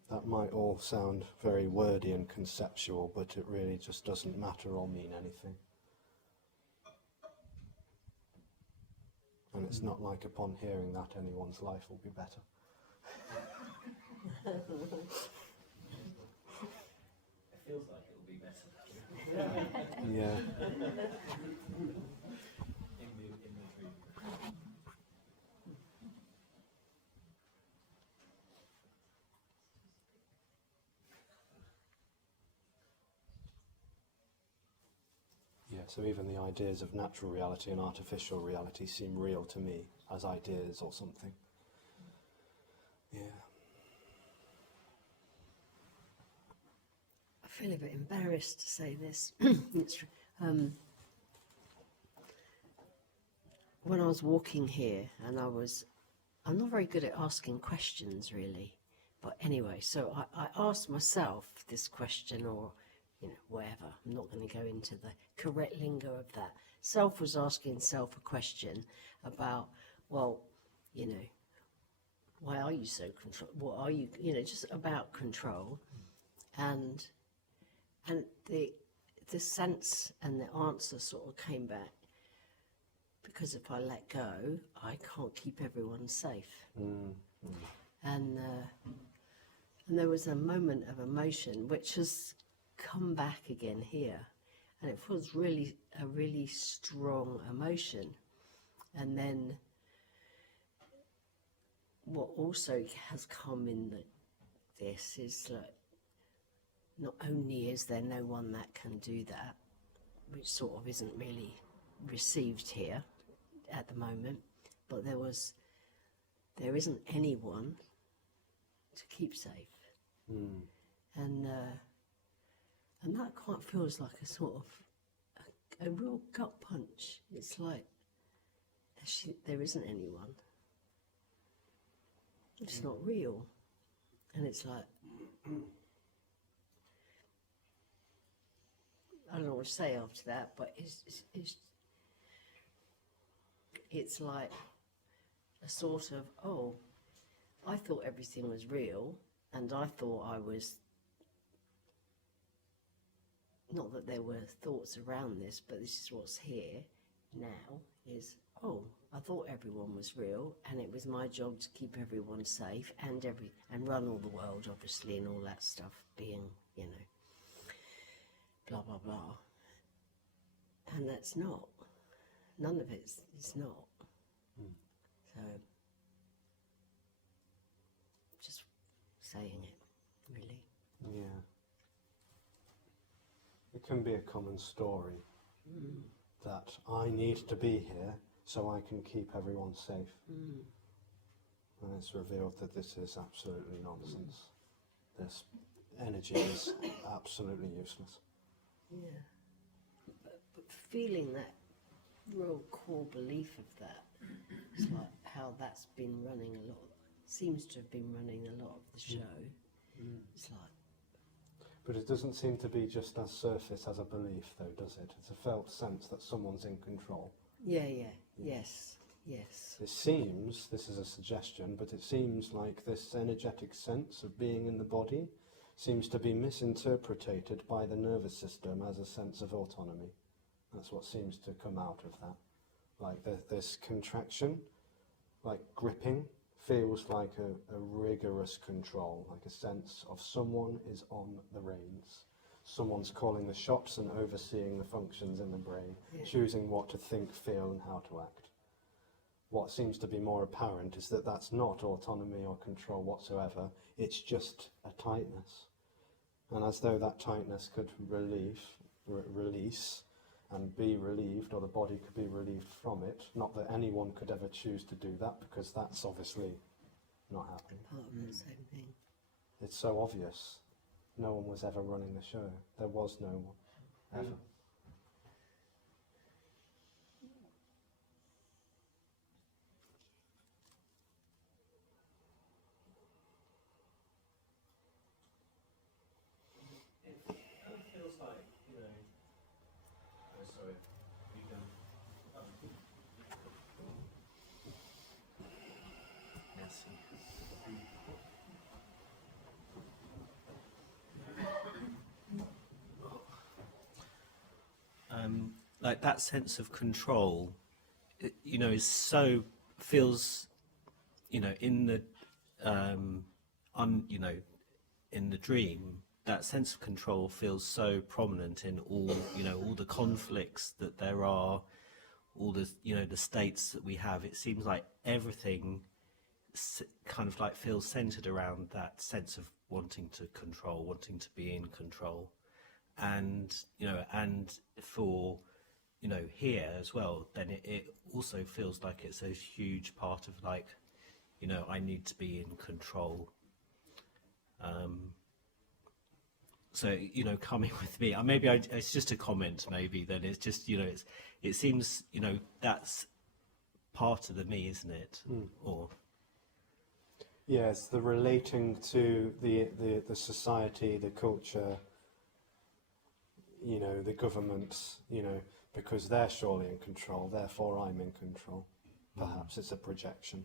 That might all sound very wordy and conceptual, but it really just doesn't matter or mean anything. And it's not like upon hearing that anyone's life will be better. It feels like it'll be better. Yeah. In the dream. Yeah, so even the ideas of natural reality and artificial reality seem real to me as ideas or something. Yeah. I feel a bit embarrassed to say this. It's, when I was walking here, and I'm not very good at asking questions really, but anyway, so I asked myself this question, or whatever. I'm not going to go into the correct lingo of that. Self was asking self a question about, well, why are you so control? What are you, just about control, and the sense and the answer sort of came back, because if I let go, I can't keep everyone safe. And there was a moment of emotion which has come back again here, and it was really a really strong emotion. And then what also has come in this is that not only is there no one that can do that, which sort of isn't really received here at the moment, but there isn't anyone to keep safe. And that quite feels like a sort of a real gut punch. It's like there isn't anyone. It's not real. And it's like, I don't know what to say after that, but it's like a sort of, oh, I thought everything was real, and I thought I was, not that there were thoughts around this, but this is what's here now, is, oh, I thought everyone was real, and it was my job to keep everyone safe, and run all the world, obviously, and all that stuff being, blah, blah, blah. And that's not. None of it's not. So, just saying it, really. Yeah. It can be a common story that I need to be here so I can keep everyone safe. And it's revealed that this is absolutely nonsense. This energy is absolutely useless. Yeah. But feeling that real core belief of that, it's like how that's been running a lot, seems to have been running a lot of the show. It's like, but it doesn't seem to be just as surface as a belief, though, does it? It's a felt sense that someone's in control. yes. It seems, this is a suggestion, but it seems like this energetic sense of being in the body seems to be misinterpreted by the nervous system as a sense of autonomy. That's what seems to come out of that. Like this contraction, like gripping, feels like a rigorous control, like a sense of someone is on the reins. Someone's calling the shots and overseeing the functions in the brain, choosing what to think, feel, and how to act. What seems to be more apparent is that that's not autonomy or control whatsoever, it's just a tightness. And as though that tightness could release and be relieved, or the body could be relieved from it, not that anyone could ever choose to do that, because that's obviously not happening. part of the same thing. It's so obvious. No one was ever running the show. There was no one, ever. like that sense of control, you know, is so feels, you know, in the you know, in the dream, that sense of control feels so prominent in all, you know, all the conflicts that there are, all the, you know, the states that we have. It seems like everything kind of like feels centered around that sense of wanting to control, wanting to be in control. And, you know, and for, you know, here as well, then it also feels like it's a huge part of like, you know, I need to be in control. So, you know, coming with me, maybe it's just a comment, maybe, then it's just, you know, it seems, you know, that's part of the me, isn't it? Or Yes, the relating to the society, the culture, you know, the governments, you know, because they're surely in control, therefore I'm in control. Perhaps it's a projection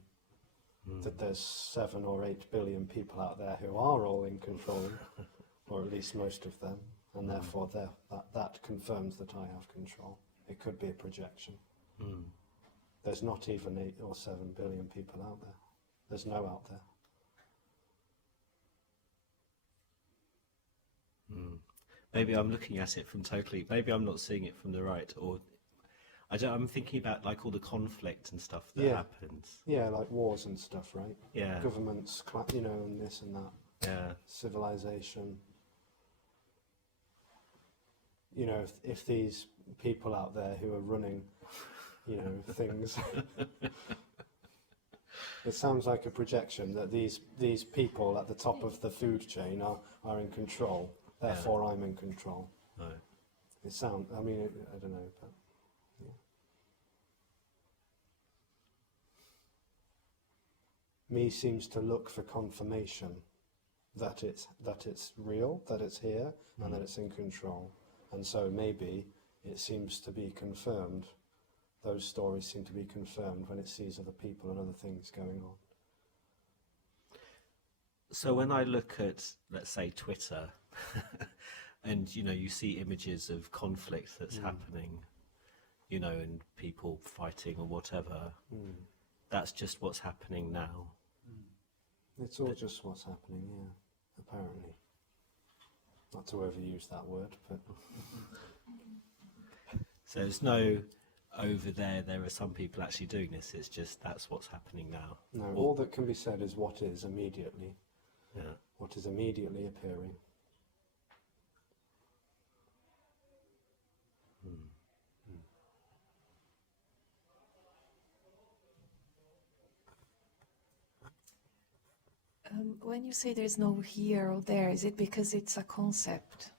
that there's 7 or 8 billion people out there who are all in control, or at least most of them, and therefore that confirms that I have control. It could be a projection. There's not even 8 or 7 billion people out there. There's no out there. maybe I'm looking at it from totally, maybe I'm not seeing it from the right, or I'm thinking about like all the conflict and stuff that happens. Yeah, like wars and stuff, right? Yeah. Governments, you know, and this and that. Yeah. Civilization. You know, if these people out there who are running, you know, things, it sounds like a projection that these people at the top of the food chain are in control. Therefore, I'm in control. Right. It sounds. I mean, I don't know, but. Me seems to look for confirmation that it's real, that it's here, and that it's in control. And so maybe it seems to be confirmed. Those stories seem to be confirmed when it sees other people and other things going on. So when I look at, let's say, Twitter, and you know, you see images of conflict that's happening, you know, and people fighting or whatever, that's just what's happening now. It's all just what's happening, yeah, apparently. Not to overuse that word, but... So there's no, over there are some people actually doing this, it's just that's what's happening now. No, all that can be said is what is immediately. Yeah. What is immediately appearing. When you say there's no here or there, is it because it's a concept?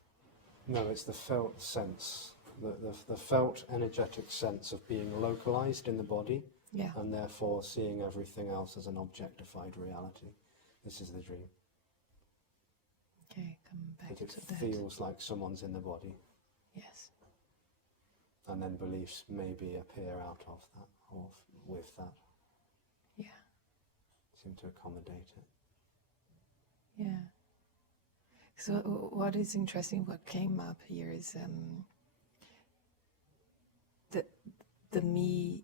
No, it's the felt sense, the felt energetic sense of being localized in the body, and therefore seeing everything else as an objectified reality. This is the dream. Okay, come back That it to that. feels like someone's in the body, Yes. and then beliefs maybe appear out of that, or with that. Yeah. Seem to accommodate it. Yeah. So what is interesting, what came up here is the me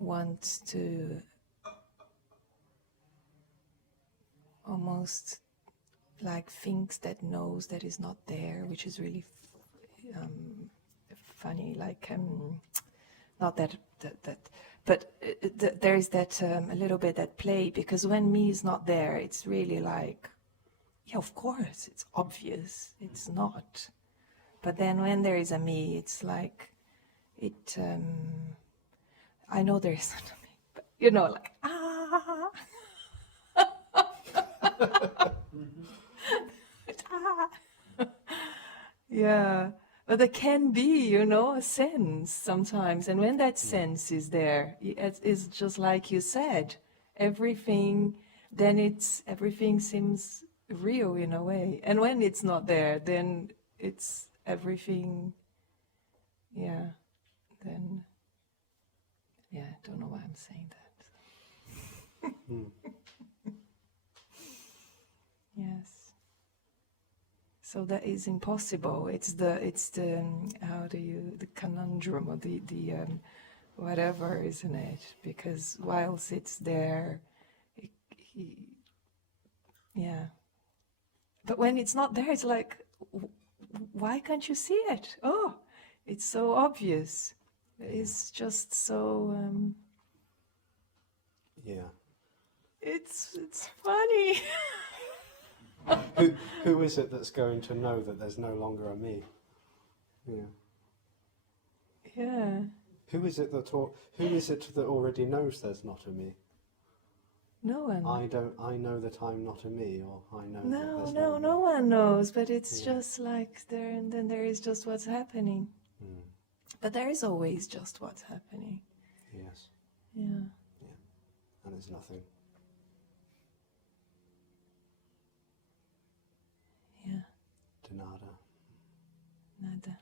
wants to almost like thinks that knows that is not there, which is really funny. Like not that but there is that a little bit that play, because when me is not there, it's really like, yeah, of course, it's obvious, it's not. But then when there is a me, it's like, it, I know there isn't a me, but you know, like, yeah. But there can be, you know, a sense sometimes. And when that sense is there, it's just like you said, everything, then everything seems real in a way. And when it's not there, then it's everything, yeah, then, yeah, I don't know why I'm saying that. Yes. So that is impossible. It's the the conundrum or the whatever, isn't it? Because whilst it's there, it, yeah. But when it's not there, it's like, why can't you see it? Oh, it's so obvious. It's just so. Yeah. It's funny. Who is it that's going to know that there's no longer a me? Yeah. Yeah. Who is it that already knows there's not a me? No one. I know that I'm not a me, or I know that No, there's no, me. no one knows. But it's Yeah. just like there, and then there is just what's happening. Mm. But there is always just what's happening. Yes. Yeah. And there's nothing. Yeah. De nada. Nada.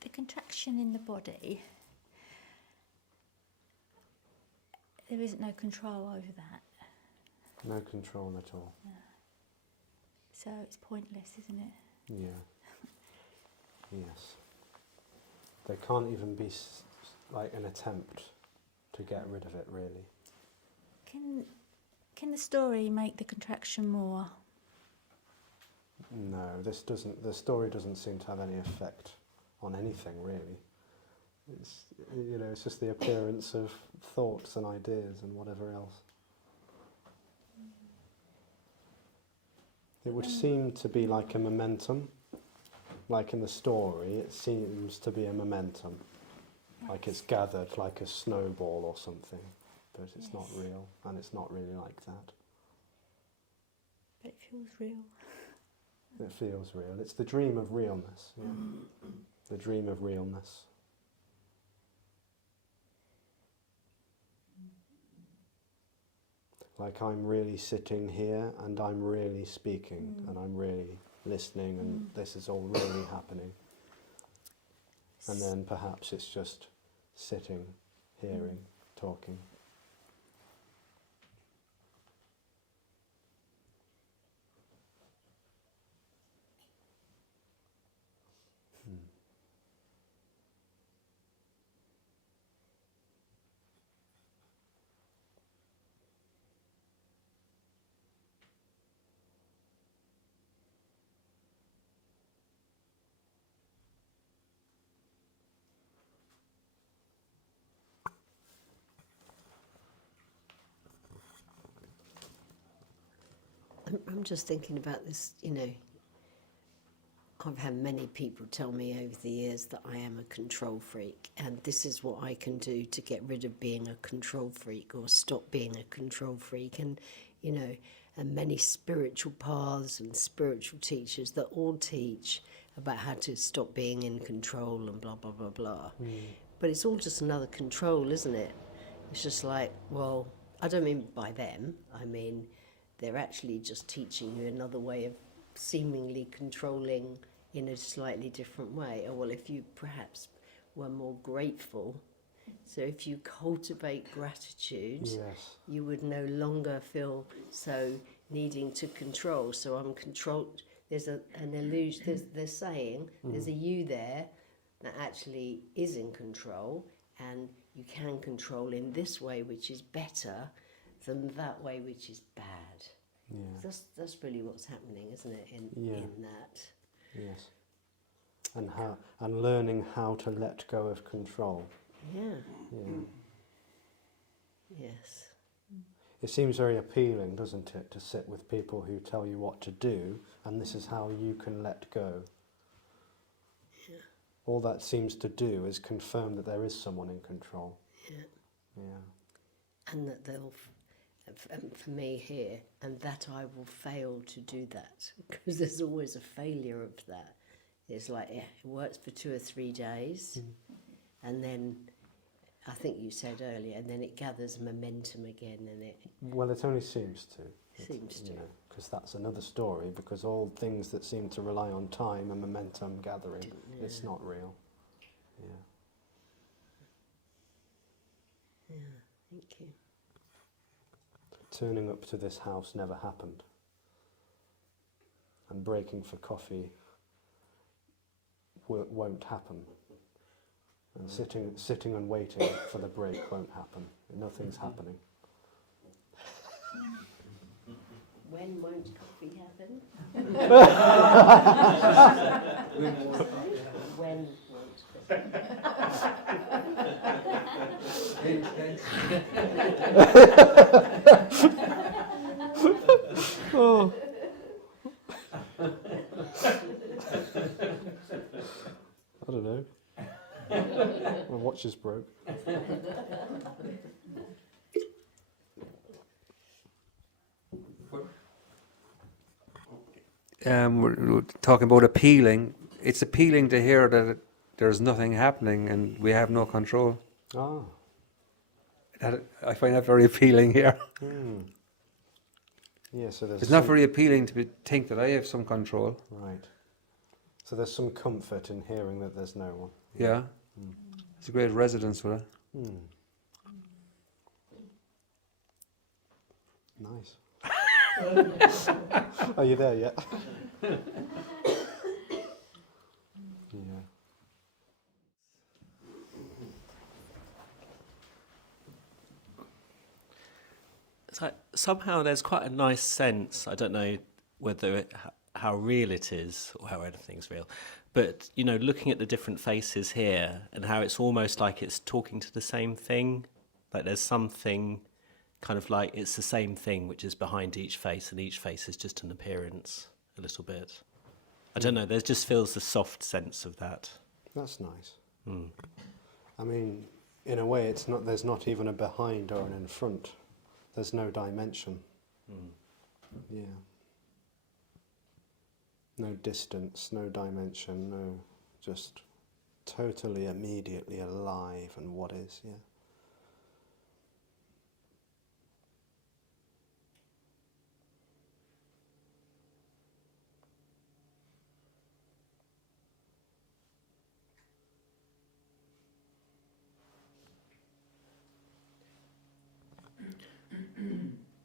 The contraction in the body, there isn't no control over that. No control at all. So it's pointless, isn't it? Yeah. Yes. There can't even be like an attempt to get rid of it, really. Can the story make the contraction more? No, the story doesn't seem to have any effect on anything, really. It's just the appearance of thoughts and ideas and whatever else. It would seem to be like a momentum. Like in the story, it seems to be a momentum. Like it's gathered like a snowball or something. But it's not real, and it's not really like that. But it feels real. It feels real. It's the dream of realness. Yeah. The dream of realness. Like I'm really sitting here and I'm really speaking and I'm really listening and this is all really happening. And then perhaps it's just sitting, hearing, talking. I'm just thinking about this, I've had many people tell me over the years that I am a control freak, and this is what I can do to get rid of being a control freak or stop being a control freak. And, and many spiritual paths and spiritual teachers that all teach about how to stop being in control and blah, blah, blah, blah. But it's all just another control, isn't it? It's just like, well, I don't mean by them, I mean they're actually just teaching you another way of seemingly controlling in a slightly different way. Or well, if you perhaps were more grateful, so if you cultivate gratitude, you would no longer feel so needing to control. So I'm controlled. There's an illusion, they're saying there's a you there that actually is in control, and you can control in this way, which is better than that way, which is bad. Yeah. That's really what's happening, isn't it? In that. Yes. And learning how to let go of control. Yeah. Yeah. Yes. It seems very appealing, doesn't it, to sit with people who tell you what to do, and this is how you can let go. Yeah. All that seems to do is confirm that there is someone in control. Yeah. Yeah. And that they'll, for me here, and that I will fail to do that, because there's always a failure of that. It's like, it works for 2 or 3 days, and then, I think you said earlier, and then it gathers momentum again, and it... Well, it only seems to. Seems to. Because that's another story, because all things that seem to rely on time and momentum gathering, it's not real. Yeah. Yeah, thank you. turning up to this house never happened. And breaking for coffee won't happen. And sitting and waiting for the break won't happen. Nothing's happening. When won't coffee happen? When won't Oh. I don't know. My watch is broke. We're talking about appealing. It's appealing to hear that there's nothing happening and we have no control. Ah. I find that very appealing here. Yeah, so there's It's not very appealing to think that I have some control. right. So there's some comfort in hearing that there's no one. Yeah. It's a great resonance with it. Nice. Are you there yet? Yeah. It's like somehow there's quite a nice sense. I don't know whether how real it is or how anything's real, but you know, looking at the different faces here and how it's almost like it's talking to the same thing. Like there's something kind of like it's the same thing which is behind each face, and each face is just an appearance a little bit. I don't know. There just feels a soft sense of that. That's nice. I mean, in a way, it's not. There's not even a behind or an in front. There's no dimension. Yeah. No distance, no dimension, no, just totally immediately alive and what is, yeah.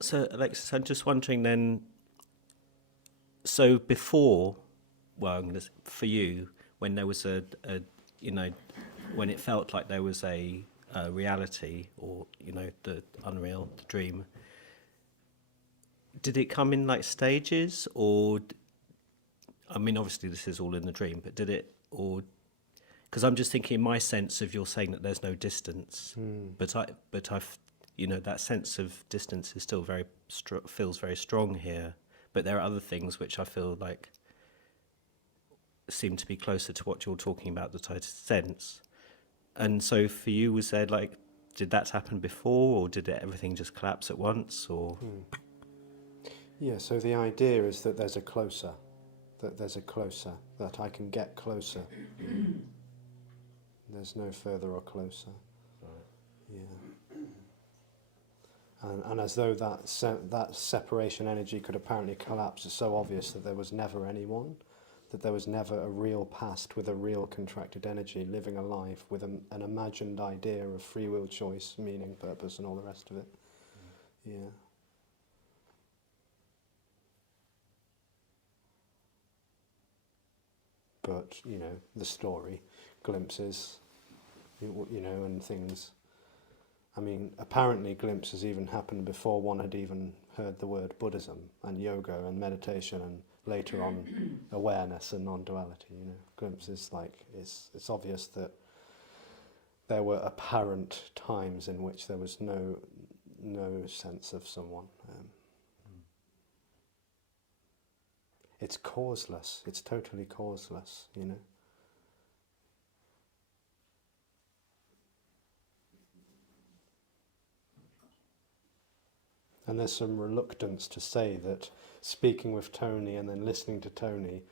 So, Alexis, I'm just wondering then, so before, well, I'm gonna, for you, when there was a, you know, when it felt like there was a reality or, you know, the unreal, the dream, did it come in like stages or, I mean, obviously this is all in the dream, but did it, or, because I'm just thinking my sense of you're saying that there's no distance, but I've, you know, that sense of distance is still very, feels very strong here. But there are other things which I feel like seem to be closer to what you're talking about, that I sense. And so for you, was there like, did that happen before, or did everything just collapse at once, or? Yeah, so the idea is that there's a closer, that I can get closer. There's no further or closer. Right. Yeah. And as though that separation energy could apparently collapse, it's so obvious that there was never anyone, that there was never a real past with a real contracted energy living a life with an imagined idea of free will choice, meaning, purpose and all the rest of it. Yeah. But, you know, the story, glimpses, you know, and things. I mean, apparently glimpses even happened before one had even heard the word Buddhism and yoga and meditation, and later on awareness and non-duality, you know. Glimpses, like, it's obvious that there were apparent times in which there was no sense of someone. It's causeless, it's totally causeless, you know. And there's some reluctance to say that speaking with Tony and then listening to Tony,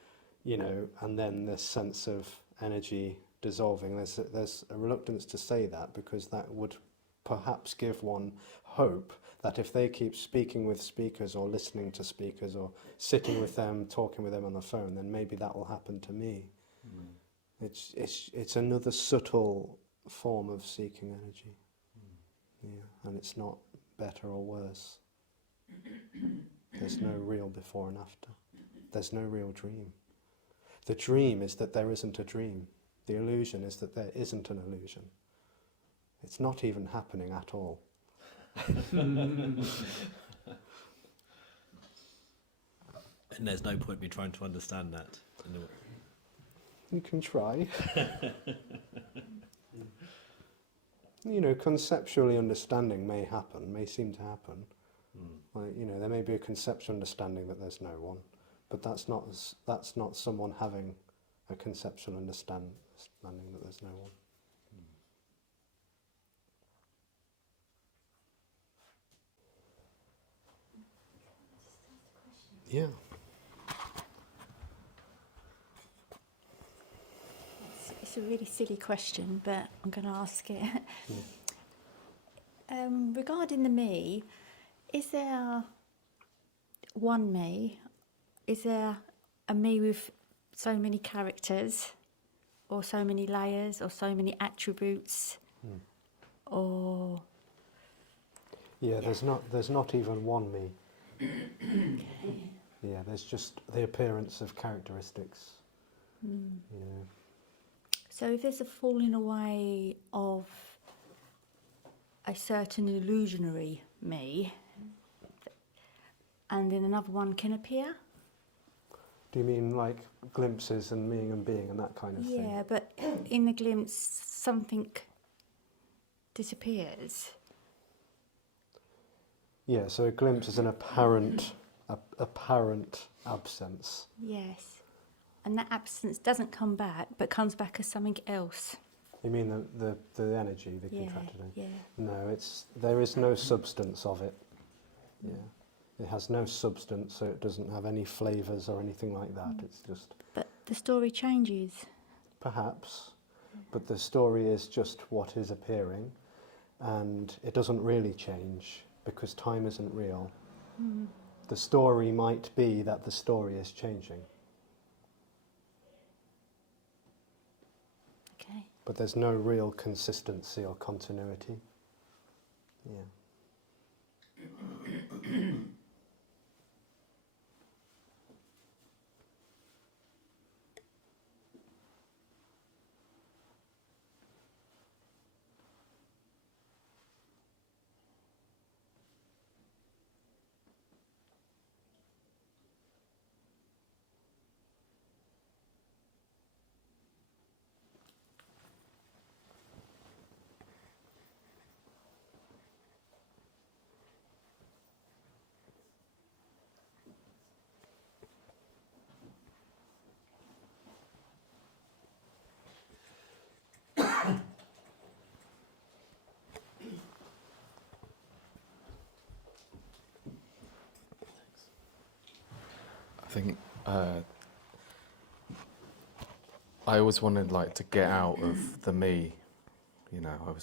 you know, and then this sense of energy dissolving, there's a reluctance to say that, because that would perhaps give one hope that if they keep speaking with speakers or listening to speakers or sitting with them, talking with them on the phone, then maybe that will happen to me. It's another subtle form of seeking energy. Yeah, and it's not better or worse. There's no real before and after. There's no real dream. The dream is that there isn't a dream. The illusion is that there isn't an illusion. It's not even happening at all. And there's no point me trying to understand that. You can try. You know, conceptually understanding may happen, may seem to happen. Like, you know, there may be a conceptual understanding that there's no one, but that's not someone having a conceptual understanding that there's no one. Yeah. It's a really silly question, but I'm going to ask it. Regarding the me, is there one me? Is there a me with so many characters, or so many layers, or so many attributes, or? Yeah, there's not even one me. Yeah, there's just the appearance of characteristics. Yeah. So if there's a falling away of a certain illusionary me, and then another one can appear? Do you mean like glimpses and meaning and being and that kind of thing? Yeah, but in the glimpse, something disappears. Yeah, so a glimpse is an apparent absence. Yes. And that absence doesn't come back, but comes back as something else. You mean the energy, the Yeah, contracted energy? yeah. No, there is no substance of it. Yeah. It has no substance, so it doesn't have any flavours or anything like that. It's just... But the story changes. Perhaps, but the story is just what is appearing, and it doesn't really change because time isn't real. The story might be that the story is changing, Okay. but there's no real consistency or continuity. Yeah. I think I always wanted like to get out of the me, you know.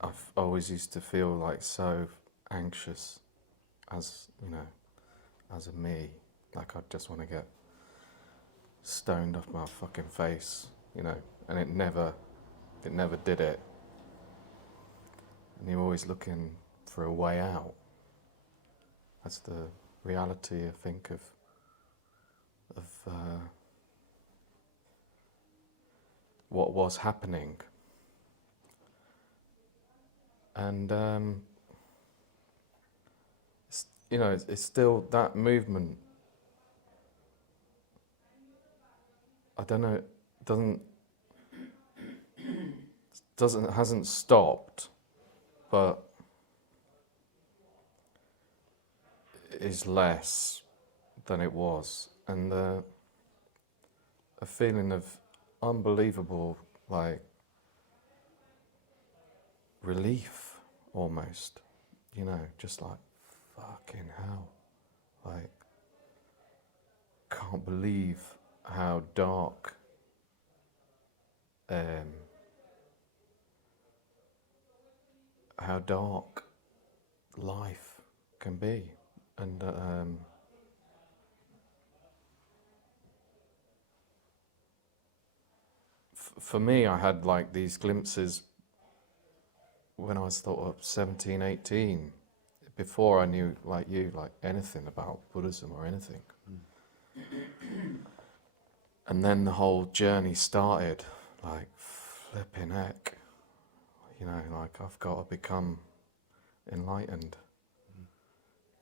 I've always used to feel like so anxious as, you know, as a me. Like I just want to get stoned off my fucking face, you know. And it never did it. And you're always looking for a way out. That's the reality, I think, of what was happening. And you know, it's still that movement. I don't know. Hasn't stopped, but is less than it was, and a feeling of unbelievable, like, relief almost, you know, just like, fucking hell, like, can't believe how dark life can be. And for me, I had like these glimpses when I was sort of 17, 18, before I knew, like you, like anything about Buddhism or anything. And then the whole journey started, like, flipping heck. You know, like, I've got to become enlightened.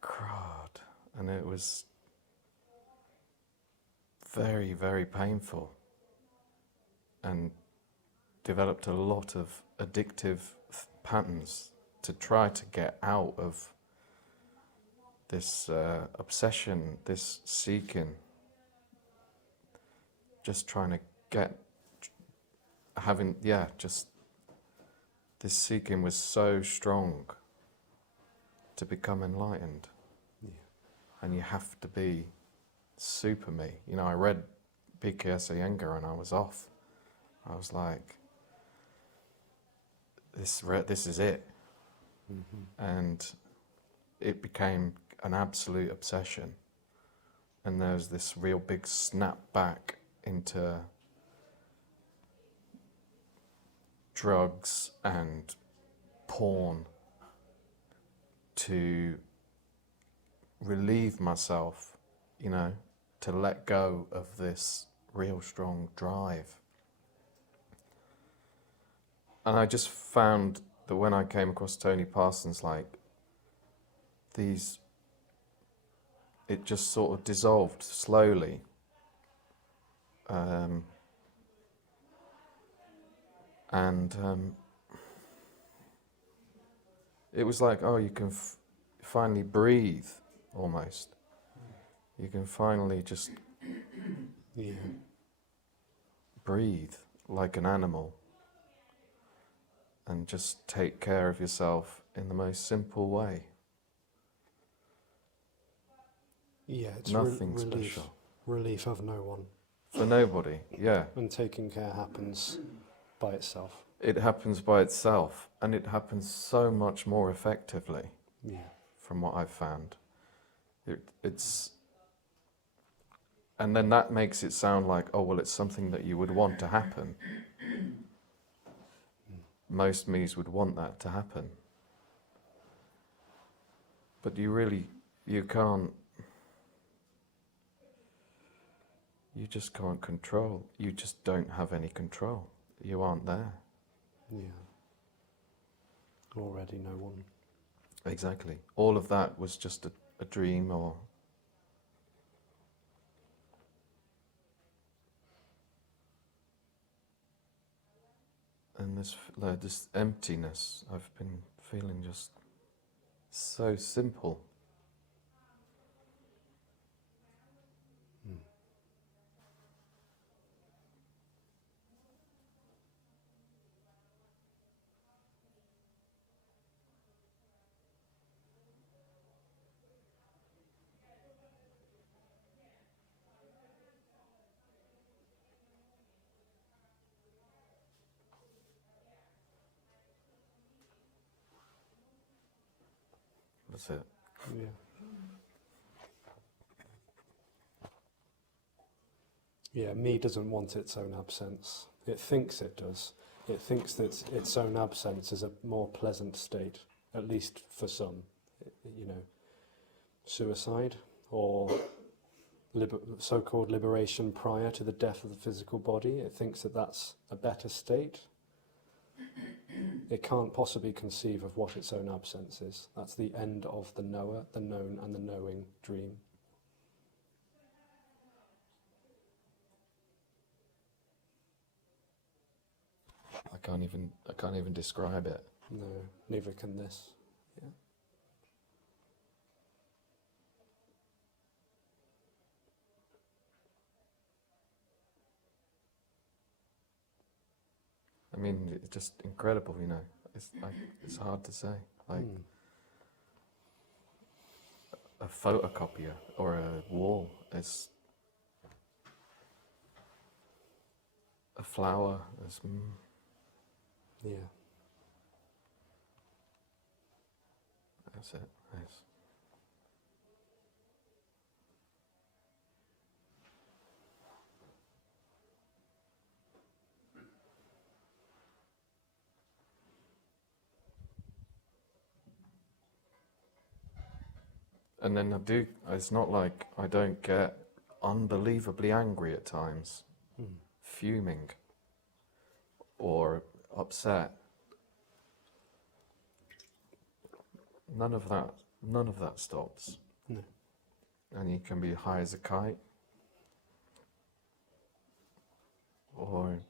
Crud. And it was very, very painful. And developed a lot of addictive patterns to try to get out of this obsession, this seeking, just trying to get, just this seeking was so strong to become enlightened. Yeah. And you have to be super me. You know, I read BKS Iyengar and I was off. I was like, this is it. And it became an absolute obsession. And there was this real big snap back into drugs and porn to relieve myself, you know, to let go of this real strong drive. And I just found that when I came across Tony Parsons, like, it just sort of dissolved slowly. It was like, oh, you can finally breathe, almost. You can finally just breathe like an animal and just take care of yourself in the most simple way. Yeah, it's nothing relief, special. relief of no one. For nobody, yeah. And taking care happens by itself. It happens by itself, and it happens so much more effectively. Yeah. From what I've found. And then that makes it sound like, oh, well, it's something that you would want to happen. Most me's would want that to happen. But you can't, you just can't control. You just don't have any control. You aren't there. Yeah. Already no one. Exactly. All of that was just a dream, or and this emptiness I've been feeling, just so simple. That's it. Yeah. Yeah, me doesn't want its own absence. It thinks it does. It thinks that its own absence is a more pleasant state, at least for some. You know, suicide or so-called liberation prior to the death of the physical body. It thinks that that's a better state. It can't possibly conceive of what its own absence is. That's the end of the knower, the known, and the knowing dream. I can't even describe it. No, neither can this. Yeah. I mean, it's just incredible, you know. It's hard to say. Like a photocopier or a wall. It's a flower. It's, Yeah. that's it. Yes. And then it's not like I don't get unbelievably angry at times, fuming or upset. None of that stops. No. And you can be high as a kite, or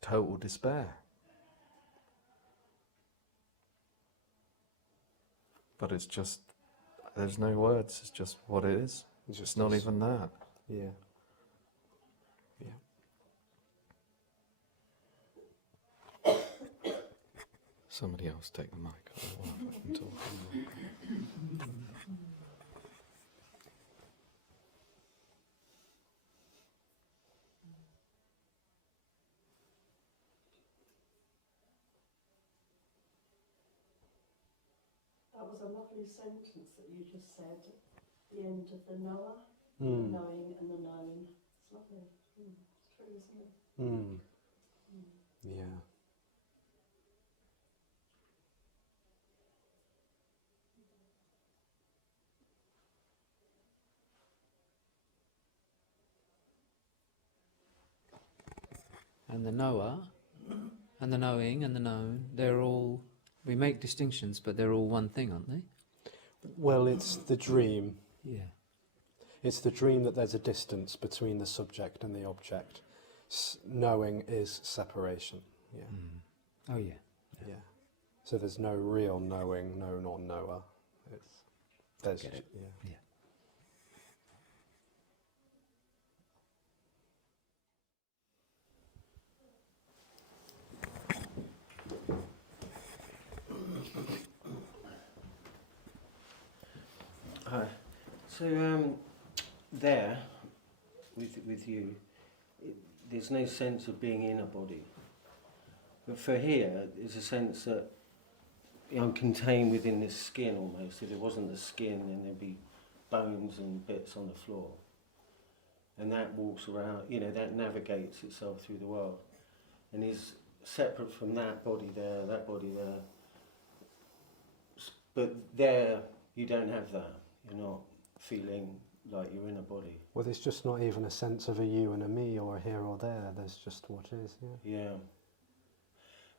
total despair. But it's just, there's no words, it's just what it is. It's just Not this- even that. Yeah. Yeah. Somebody else take the mic. I don't want to fucking talk anymore. That was a lovely sentence that you just said. The end of the knower, Mm. the knowing and the known. It's lovely. It's true, isn't it? Mm. Yeah. And the knower, and the knowing, and the known, they're all, we make distinctions, but they're all one thing, aren't they? Well, it's the dream. Yeah. It's the dream that there's a distance between the subject and the object. Knowing is separation. Yeah. Oh, yeah. Yeah. So there's no real knowing, known or knower. There's Get it. yeah. Yeah. Hi. So there, with you, there's no sense of being in a body. But for here, there's a sense that I'm contained within this skin almost. If it wasn't the skin, then there'd be bones and bits on the floor. And that walks around, that navigates itself through the world. And is separate from that body there. But there, you don't have that. You're not feeling like you're in a body. Well, there's just not even a sense of a you and a me or a here or there. There's just what is, yeah. Yeah.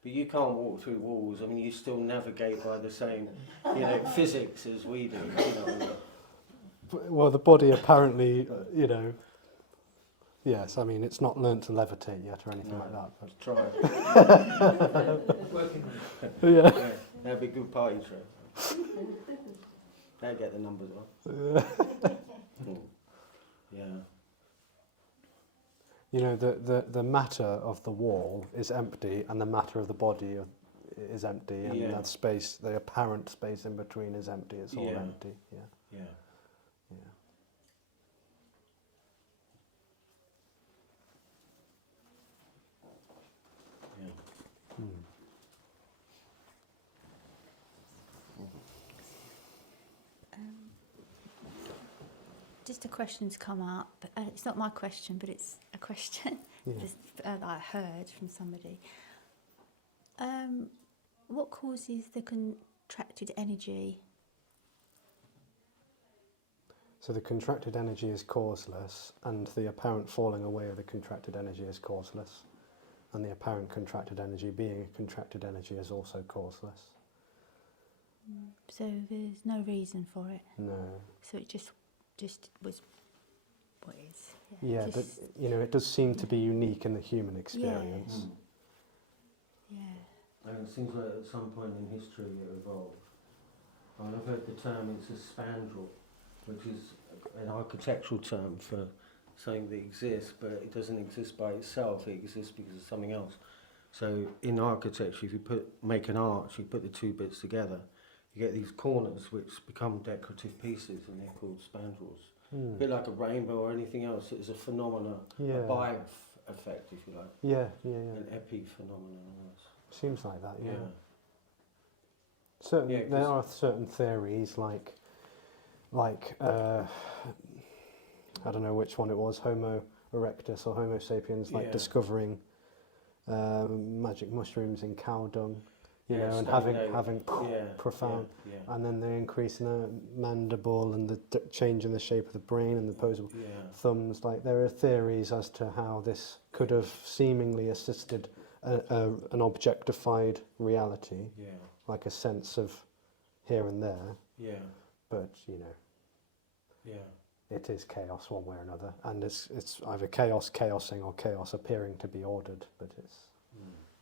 But you can't walk through walls. I mean, you still navigate by the same, physics as we do. Well, the body apparently, yes, I mean, it's not learnt to levitate yet or anything like that. But Try. yeah. Yeah, that'd be a good party trip. That'd get the numbers up. Yeah. The matter of the wall is empty, and the matter of the body is empty, and Yeah. that space, the apparent space in between, is empty. It's all Yeah. empty. Yeah. Yeah. Yeah. Yeah. Hmm. Just a question's come up. It's not my question, but it's a question Yeah. that I heard from somebody. What causes the contracted energy? So the contracted energy is causeless, and the apparent falling away of the contracted energy is causeless, and the apparent contracted energy being a contracted energy is also causeless. So there's no reason for it. No. So it just was what it is. Yeah, but just- it does seem to be unique in the human experience. Yeah. And it seems like at some point in history it evolved. And I've heard the term, it's a spandrel, which is an architectural term for something that exists, but it doesn't exist by itself, it exists because of something else. So in architecture, if you make an arch, you put the two bits together, you get these corners which become decorative pieces, and they're called spandrels. Hmm. A bit like a rainbow or anything else, it's a phenomenon, Yeah. a bio effect, if you like, Yeah. an epiphenomenon almost. Seems like that, yeah. Yeah. Certain, Yeah, 'cause- there are certain theories like I don't know which one it was, Homo erectus or Homo sapiens, like Yeah. discovering magic mushrooms in cow dung, you Yeah, know, and standing having over. Yeah, profound, yeah, and then the increase in the mandible and the change in the shape of the brain and the opposable yeah, thumbs. Like, there are theories as to how this could have seemingly assisted an objectified reality, yeah, like a sense of here and there. yeah, But you know, yeah, it is chaos one way or another, and it's either chaos chaosing or chaos appearing to be ordered. But it's,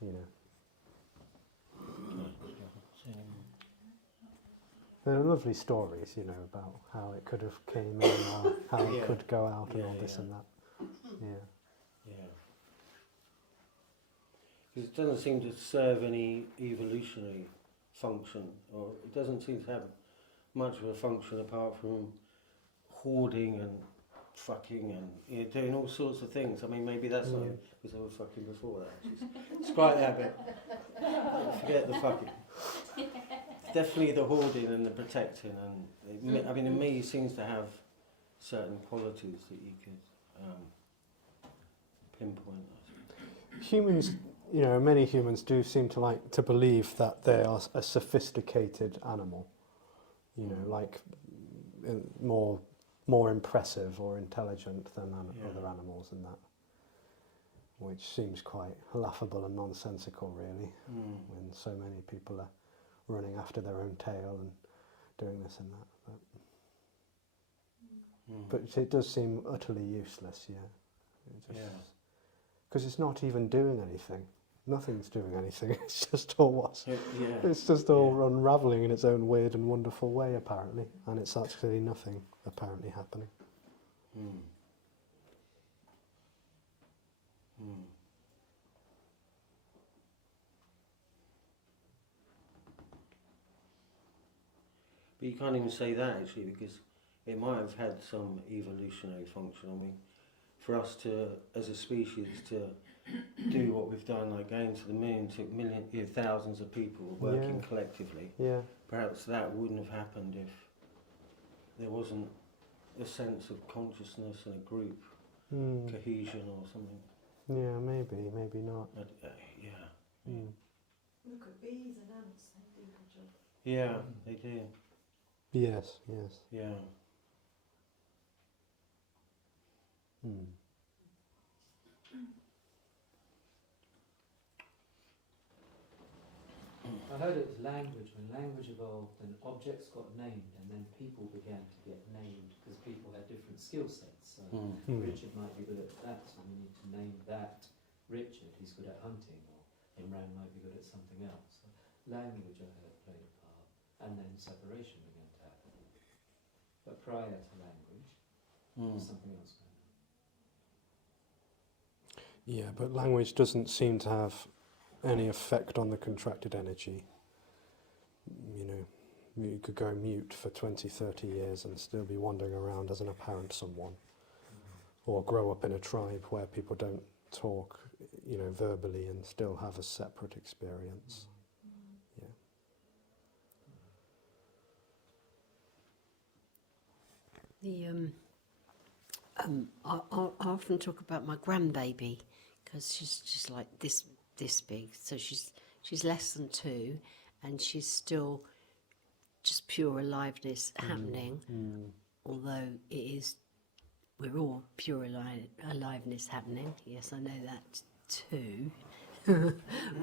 you know, there are lovely stories, you know, about how it could have came in or how it Yeah. could go out and Yeah, all this yeah. and that. Yeah. yeah. Because it doesn't seem to serve any evolutionary function, or it doesn't seem to have much of a function apart from hoarding and fucking and, you know, doing all sorts of things. I mean, maybe that's not because they were fucking before that. Scrap that bit. Forget the fucking. Definitely the hoarding and the protecting, and I mean, in me, it seems to have certain qualities that you could pinpoint. Humans, you know, many humans do seem to like to believe that they are a sophisticated animal, you know, like more impressive or intelligent than other animals and that, which seems quite laughable and nonsensical, really, when so many people are running after their own tail and doing this and that. But it does seem utterly useless, yeah. Because it's not even doing anything. Nothing's doing anything. It's just all it's just all unravelling in its own weird and wonderful way, apparently. And it's actually nothing, apparently, happening. But you can't even say that, actually, because it might have had some evolutionary function. I mean, for us to, as a species, to do what we've done, like going to the moon, took thousands of people working collectively. Yeah. Perhaps that wouldn't have happened if there wasn't a sense of consciousness and a group cohesion or something. Yeah, maybe not. Yeah. Look at bees and ants, they do a good job. Yeah, they do. Yes. Yeah. I heard it was language. When language evolved, then objects got named, and then people began to get named because people had different skill sets. So Richard might be good at that, so we need to name that Richard. He's good at hunting, or Imran might be good at something else. So language, I heard, played a part, and then separation began to happen. But prior to language, there was something else going on. Yeah, but language doesn't seem to have any effect on the contracted energy. You know, you could go mute for 20, 30 years and still be wandering around as an apparent someone. Or grow up in a tribe where people don't talk, you know, verbally and still have a separate experience. Yeah. I often talk about my grandbaby because she's just like this big. So she's less than 2, and she's still just pure aliveness happening. Although we're all pure aliveness happening. Yes, I know that too.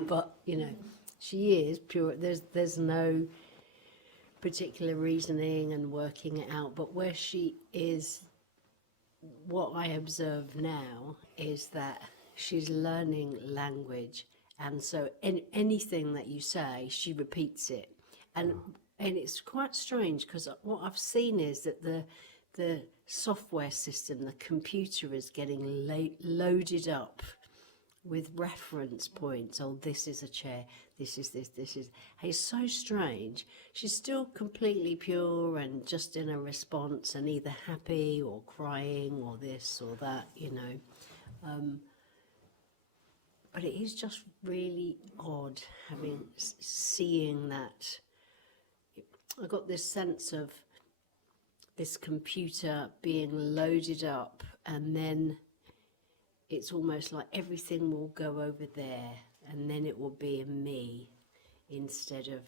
But you know, she is pure. There's no particular reasoning and working it out. But where she is, what I observe now is that she's learning language, and so anything that you say, she repeats it, and it's quite strange because what I've seen is that the software system, the computer, is getting loaded up with reference points. Oh, this is a chair, this is this is. It's so strange. She's still completely pure and just in a response and either happy or crying or this or that, you know. But it is just really odd seeing that. I got this sense of this computer being loaded up, and then it's almost like everything will go over there, and then it will be a me instead of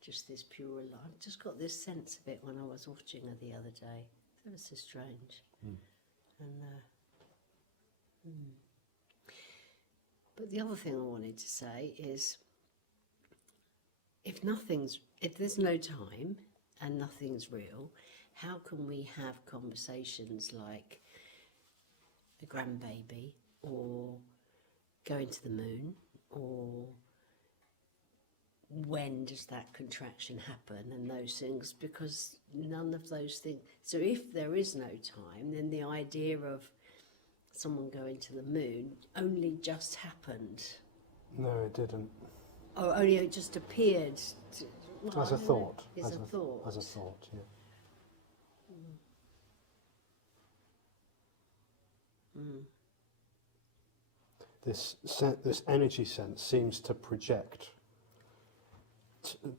just this pure light. I just got this sense of it when I was watching her the other day. It was so strange. And but the other thing I wanted to say is, if there's no time and nothing's real, how can we have conversations like a grandbaby, or going to the moon, or when does that contraction happen, and those things, because none of those things. So if there is no time, then the idea of someone going to the moon only just happened. No, it didn't. Or only it just appeared As a thought. As a thought. As a thought, yeah. This energy sense seems to project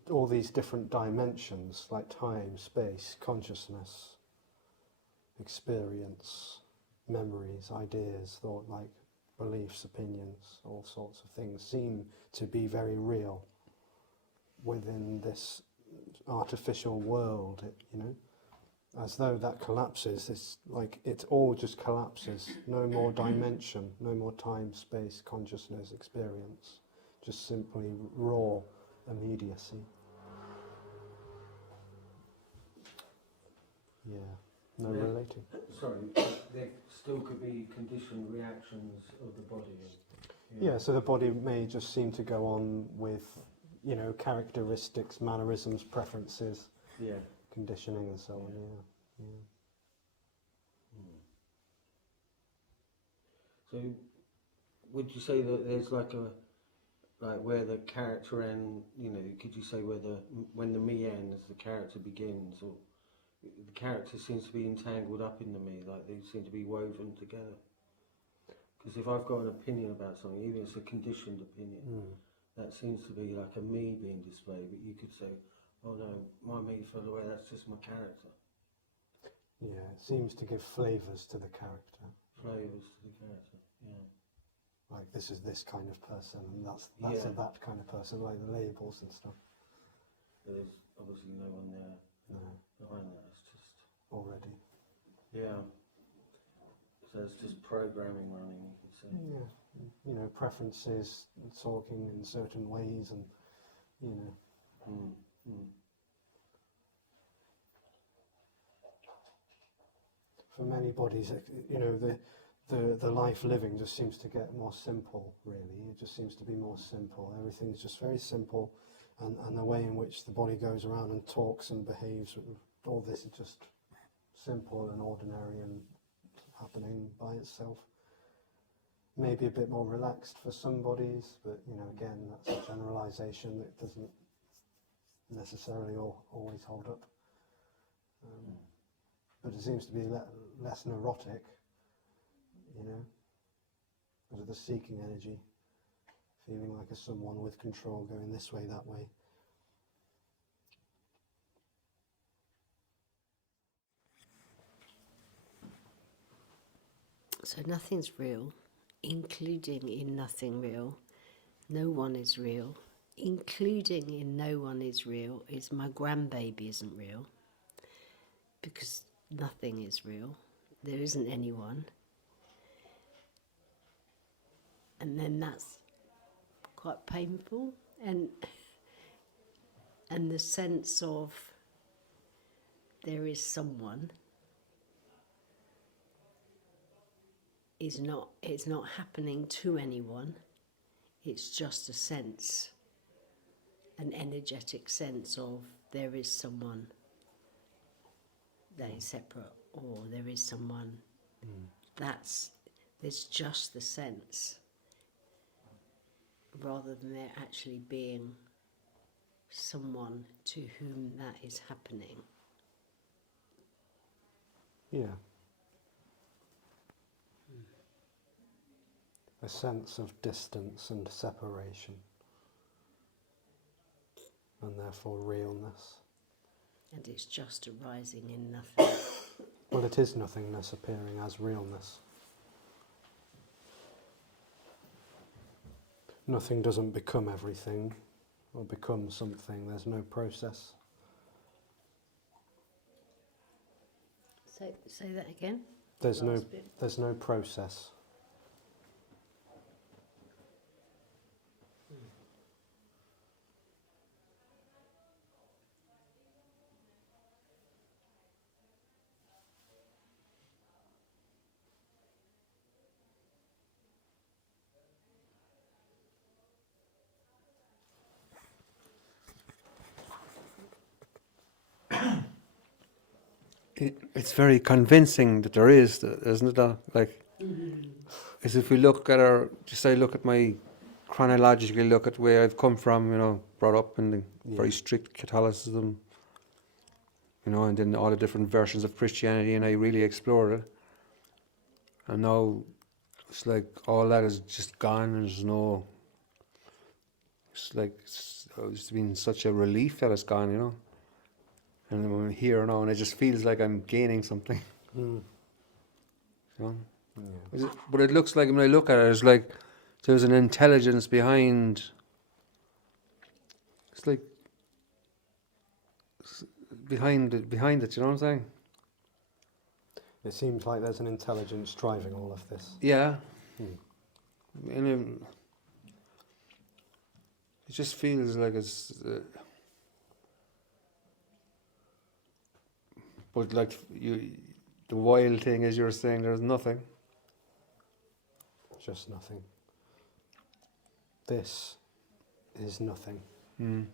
all these different dimensions, like time, space, consciousness, experience, memories, ideas, thought, like beliefs, opinions, all sorts of things seem to be very real within this artificial world, as though that collapses. It's like it all just collapses. No more dimension, no more time, space, consciousness, experience. Just simply raw immediacy. Yeah, no relating. Sorry, there still could be conditioned reactions of the body. Yeah, so the body may just seem to go on with, characteristics, mannerisms, preferences, conditioning and so on, yeah. So, would you say that there's like where the character end, could you say when the me ends, the character begins, or the character seems to be entangled up in the me, like they seem to be woven together? Because if I've got an opinion about something, even if it's a conditioned opinion, that seems to be like a me being displayed, but you could say, oh no, my me fell away, that's just my character. Yeah, it seems to give flavours to the character. Flavours to the character, yeah. Like, this is this kind of person, and that's that kind of person, like the labels and stuff. But there's obviously no one there behind that, it's just... Already. Yeah. So it's just programming running, you could say. Yeah, preferences, talking in certain ways, and, For many bodies, the life living just seems to get more simple, really. It just seems to be more simple. Everything's just very simple, and the way in which the body goes around and talks and behaves, all this is just simple and ordinary and happening by itself. Maybe a bit more relaxed for some bodies, but again, that's a generalization that doesn't necessarily always hold up. But it seems to be less neurotic, because of the seeking energy, feeling like a someone with control, going this way, that way. So nothing's real, including in nothing real. No one is real. Including in no one is real is my grandbaby isn't real, because nothing is real. There isn't anyone. And then that's quite painful, and the sense of there is someone it's not happening to anyone. It's just a sense, an energetic sense of there is someone that is separate, or there is someone there's just the sense, rather than there actually being someone to whom that is happening. Yeah. A sense of distance and separation, and therefore realness. And it's just arising in nothing. Well, it is nothingness appearing as realness. Nothing doesn't become everything. or become something. There's no process. Say that again. There's Last bit. no process. It's very convincing that there is, isn't it? Like, as if we look at just I look at my chronologically look at where I've come from, you know, brought up in the very strict Catholicism, you know, and then all the different versions of Christianity, and I really explored it. And now it's like all that is just gone, and there's no. It's like it's been such a relief that it's gone, you know. And I'm here now, and it just feels like I'm gaining something. Mm. You know? Yeah. But it looks like, when I look at it, it's like there's an intelligence behind. It's like behind it. You know what I'm saying? It seems like there's an intelligence driving all of this. Yeah. Hmm. And it just feels like it's. But like the wild thing is, you're saying there's nothing. Just nothing. This is nothing. Mm.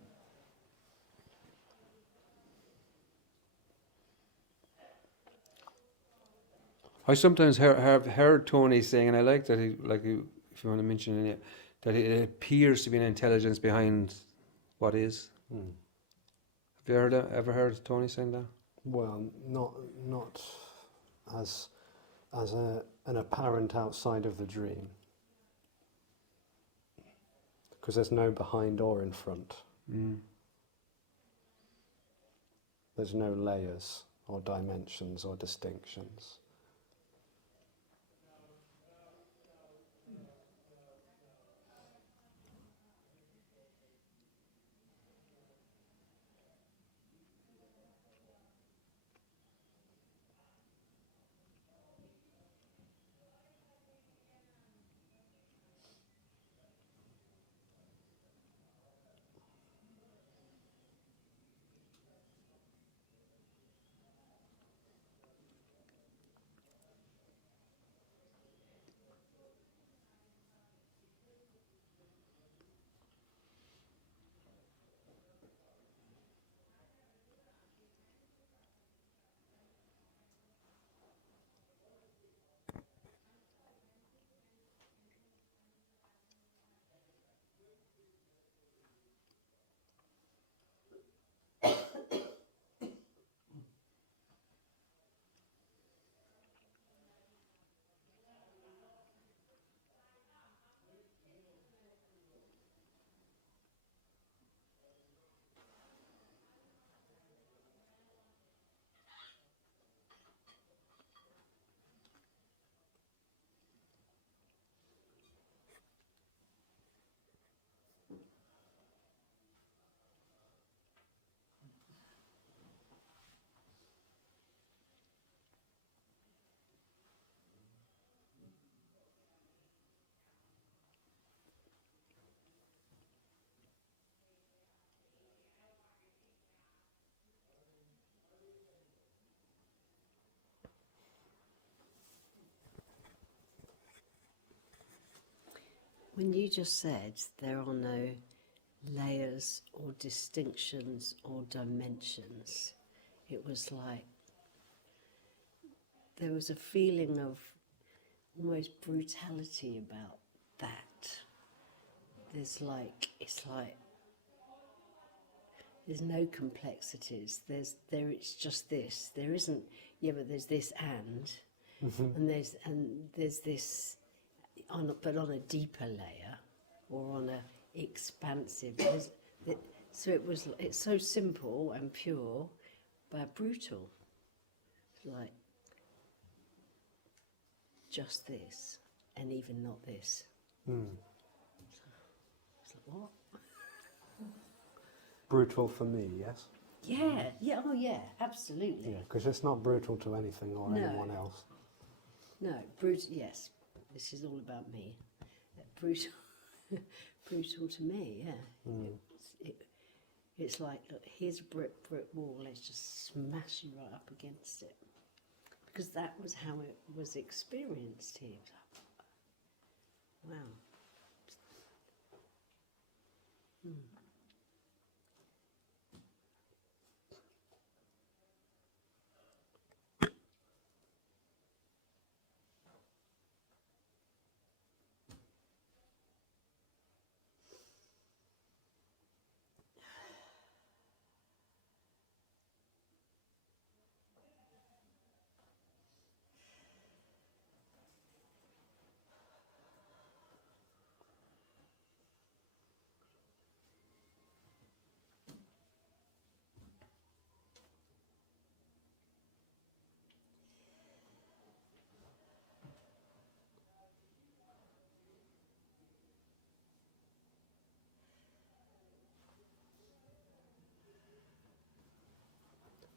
I sometimes have heard Tony saying, and I like that if you want to mention it, that it appears to be an intelligence behind what is. Mm. Have you ever heard Tony saying that? Well, not as an apparent outside of the dream, because there's no behind or in front. Mm. There's no layers or dimensions or distinctions. When you just said there are no layers or distinctions or dimensions, it was like there was a feeling of almost brutality about that. It's like there's no complexities. It's just this. There isn't. Yeah, but there's this and there's this. But on a deeper layer, or on a expansive. So it's so simple and pure, but brutal. Like just this, and even not this. Mm. It's like what? brutal for me, yes? Oh yeah, absolutely. Yeah, because it's not brutal to anything or No. anyone else. No, brutal, yes. This is all about me. Brutal, brutal to me, yeah. It's like, look, here's a brick wall, let's just smash you right up against it. Because that was how it was experienced here. Wow.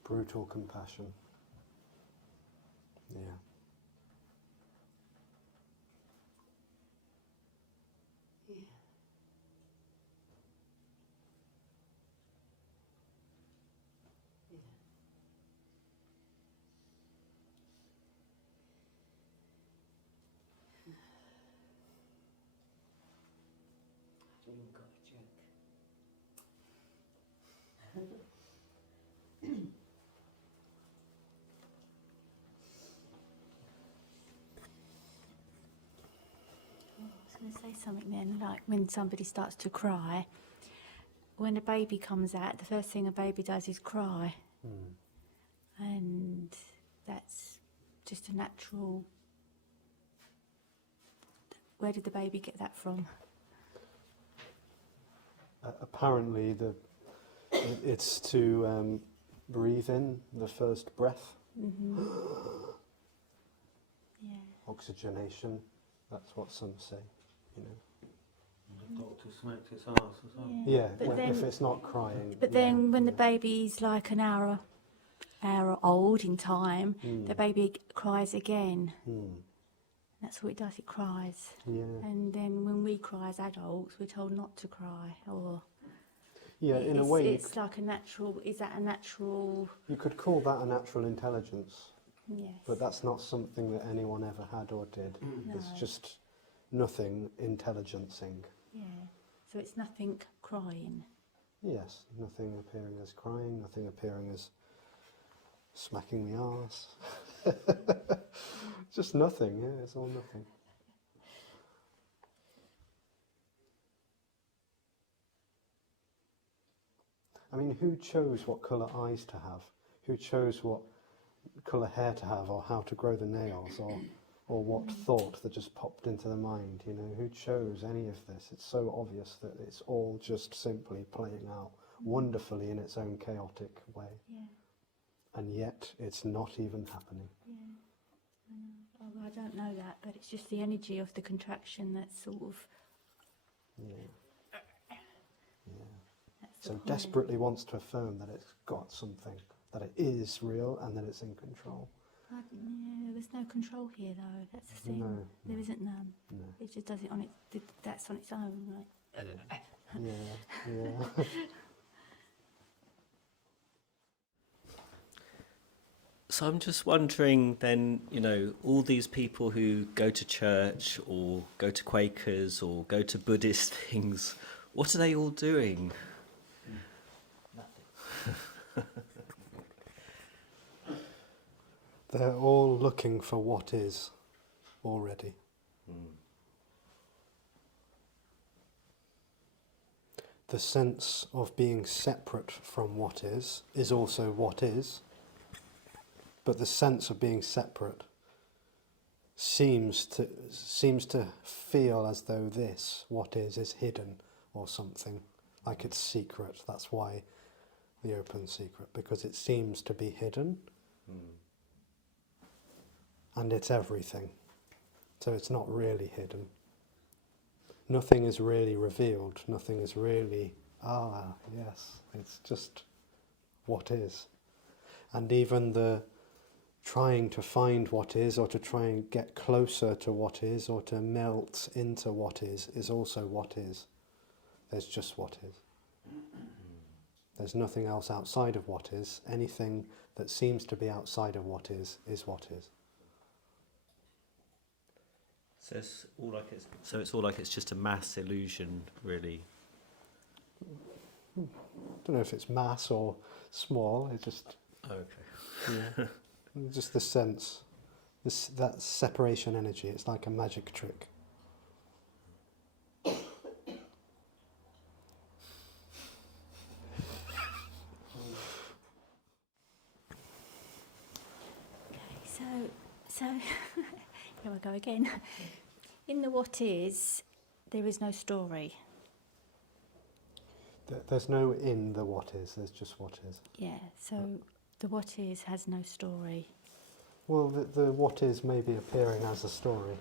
Brutal compassion. Yeah. Yeah. Yeah. I've even got a joke. I was going to say something then, like when somebody starts to cry, when a baby comes out, the first thing a baby does is cry. And that's just a natural. Where did the baby get that from? Apparently, it's to breathe in the first breath. Yeah. Oxygenation, that's what some say, you know. The doctor smacked its arse as well. Yeah, But if it's not crying. But then when the baby's like an hour old in time, the baby cries again. That's what it does, it cries. Yeah. And then when we cry as adults, we're told not to cry. Or Yeah, in a way. It's like a natural, is that a natural? You could call that a natural intelligence. Yes. But that's not something that anyone ever had or did. It's No. just nothing intelligencing. Yeah. So it's nothing crying. Yes, nothing appearing as crying, nothing appearing as smacking the arse. Just nothing, yeah, it's all nothing. I mean, who chose what colour eyes to have? Who chose what colour hair to have, or how to grow the nails, or what thought that just popped into the mind, you know? Who chose any of this? It's so obvious that it's all just simply playing out wonderfully in its own chaotic way. Yeah. And yet it's not even happening. Yeah. Oh, I don't know that, but it's just the energy of the contraction that's sort of. Yeah. Yeah. That's the So point. desperately wants to affirm that it's got something, that it is real and that it's in control. Yeah, there's no control here though. That's the thing. No, There isn't none. No. It just does it on it. That's on its own, right? Yeah, yeah. So I'm just wondering then, you know, all these people who go to church or go to Quakers or go to Buddhist things, what are they all doing? They're all looking for what is already. The sense of being separate from what is also what is, but the sense of being separate seems to feel as though this, what is hidden or something, like it's secret. That's why the open secret, because it seems to be hidden. And it's everything. So it's not really hidden. Nothing is really revealed. Nothing is really Yes, it's just what is. And even the trying to find what is, or to try and get closer to what is, or to melt into what is also what is. There's just what is. There's nothing else outside of what is. Anything that seems to be outside of what is what is. So it's all like it's just a mass illusion, really. I don't know if it's mass or small. It just Okay. just the sense, that separation energy. It's like a magic trick. So here I go again. In the what is, there is no story. There's no in the what is. There's just what is. Yeah. So the what is has no story. Well, the what is may be appearing as a story.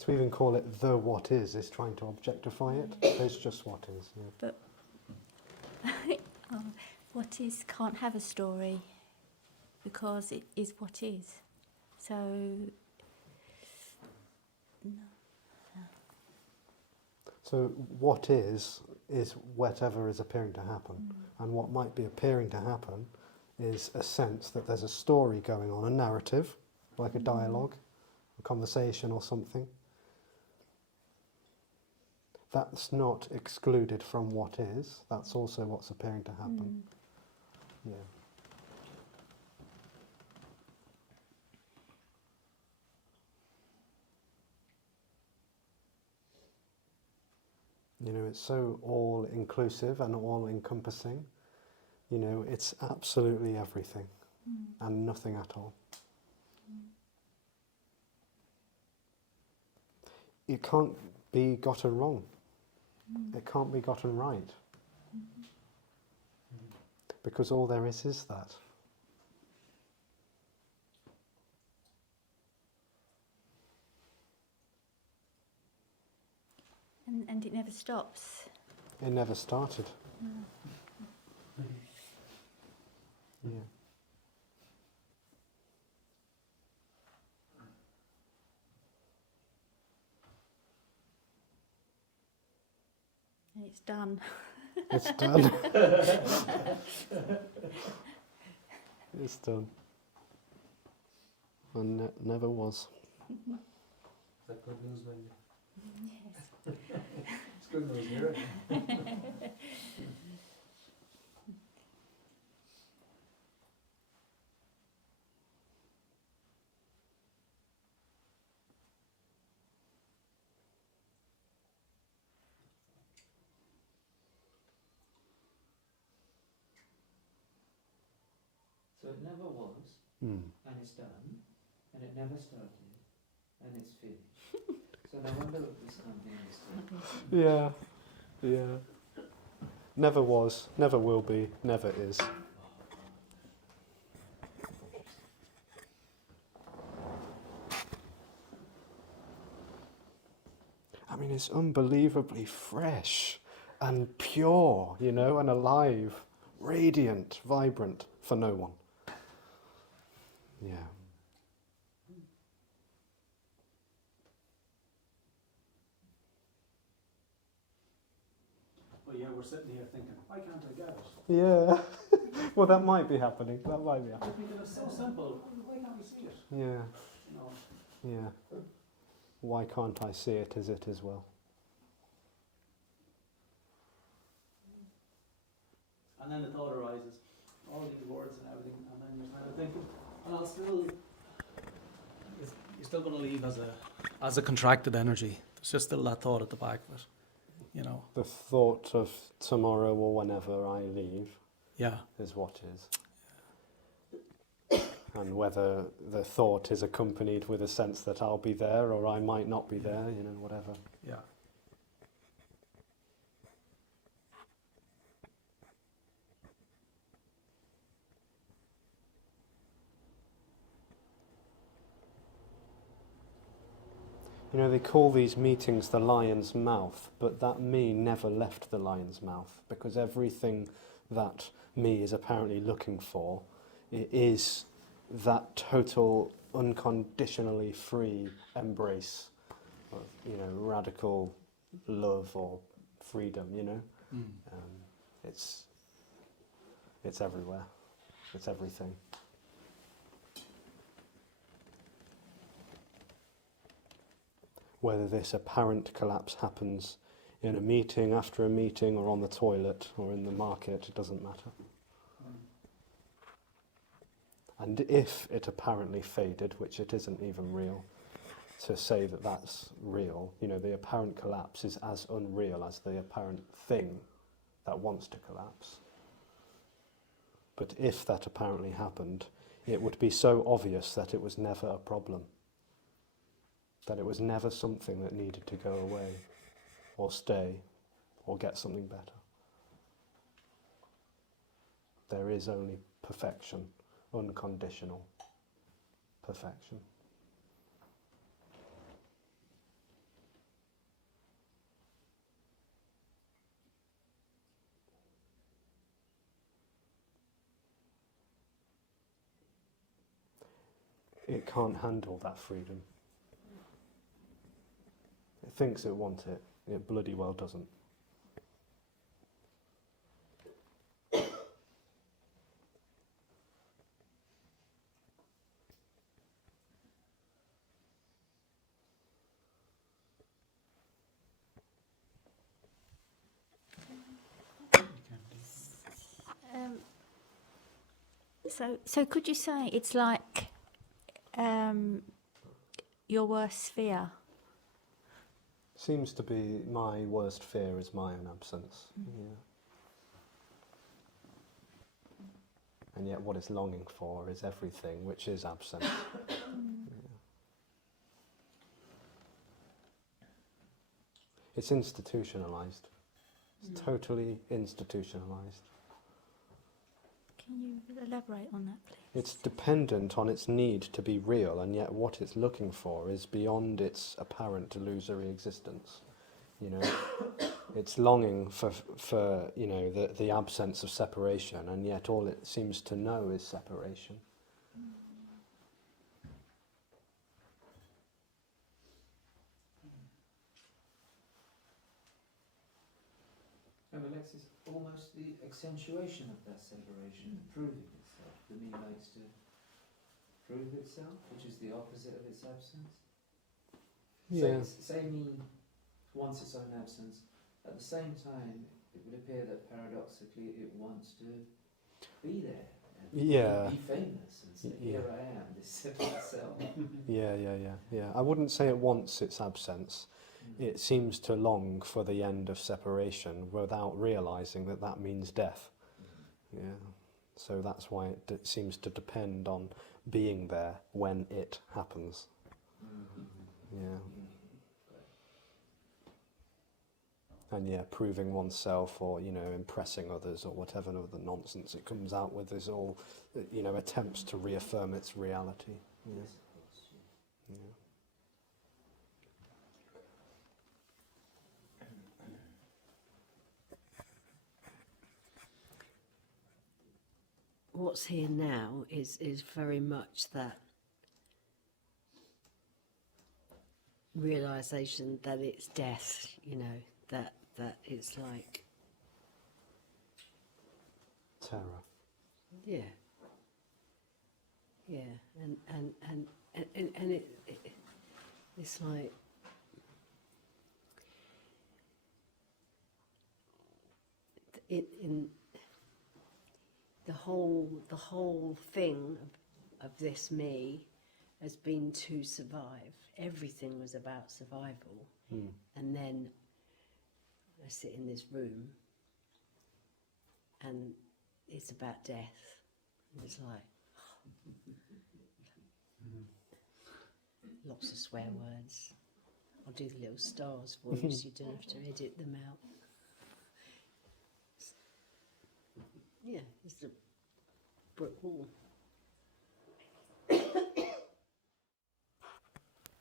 To even call it the what is trying to objectify it. There's just what is. Yeah. But what is can't have a story because it is what is. So So what is whatever is appearing to happen. And what might be appearing to happen is a sense that there's a story going on, a narrative, like a dialogue, a conversation or something. That's not excluded from what is. That's also what's appearing to happen. Yeah. You know, it's so all-inclusive and all-encompassing. You know, it's absolutely everything and nothing at all. It can't be gotten wrong. It can't be gotten right. Because all there is that. and it never stops. It never started. Yeah. And it's done. It's done. It's done. And never was. Is that good news, Wendy? Yes. It's good news, hear it? So it never was, and it's done, and it never started, and it's finished. So no wonder this can't be understood. Yeah. Yeah. Never was, never will be, never is. I mean, it's unbelievably fresh and pure, you know, and alive, radiant, vibrant for no one. Yeah. Well, yeah, we're sitting here thinking, why can't I get it? Yeah. Well, that might be happening. That might be happening. Because it's so simple. Why can't we see it? Yeah. You know. Yeah. Why can't I see it as it as well? And then the thought arises, all these words and everything, and then you're kind of thinking, well, you're still going to leave as a contracted energy. There's just still that thought at the back of it, you know. The thought of tomorrow or whenever I leave is what is. And whether the thought is accompanied with a sense that I'll be there or I might not be there, you know, whatever. Yeah. You know, they call these meetings the lion's mouth, but that me never left the lion's mouth, because everything that me is apparently looking for is that total, unconditionally free embrace of, you know, radical love or freedom, you know. It's everywhere. It's everything. Whether this apparent collapse happens in a meeting, after a meeting, or on the toilet, or in the market, it doesn't matter. And if it apparently faded, which it isn't even real, to say that that's real, you know, the apparent collapse is as unreal as the apparent thing that wants to collapse. But if that apparently happened, it would be so obvious that it was never a problem. That it was never something that needed to go away, or stay, or get something better. There is only perfection, unconditional perfection. It can't handle that freedom. It thinks it wants it. It bloody well doesn't. So could you say it's like your worst fear? Seems to be my worst fear is my own absence. Yeah. And yet what it's longing for is everything which is absent. Yeah. It's institutionalized. It's totally institutionalized. Can you elaborate on that, please? It's dependent on its need to be real, and yet what it's looking for is beyond its apparent illusory existence. You know, it's longing for you know, the absence of separation, and yet all it seems to know is separation. And Alexis, almost the accentuation of that separation, proving itself. The me likes to prove itself, which is the opposite of its absence. Yeah. Say me wants its own absence. At the same time, it would appear that paradoxically it wants to be there. And Yeah. be famous and say, here I am, this separate self. Yeah. I wouldn't say it wants its absence. It seems to long for the end of separation without realizing that that means death. Yeah. So that's why it seems to depend on being there when it happens. Yeah. And yeah, proving oneself, or, you know, impressing others, or whatever other nonsense it comes out with, is all, you know, attempts to reaffirm its reality. Yeah. Yeah. What's here now is very much that realization that it's death, you know, that it's like Terror. yeah, and it's like in the whole thing of this me has been to survive. Everything was about survival. And then I sit in this room and it's about death. And it's like lots of swear words. I'll do the little stars for you so you don't have to edit them out. Yeah, it's the brick wall.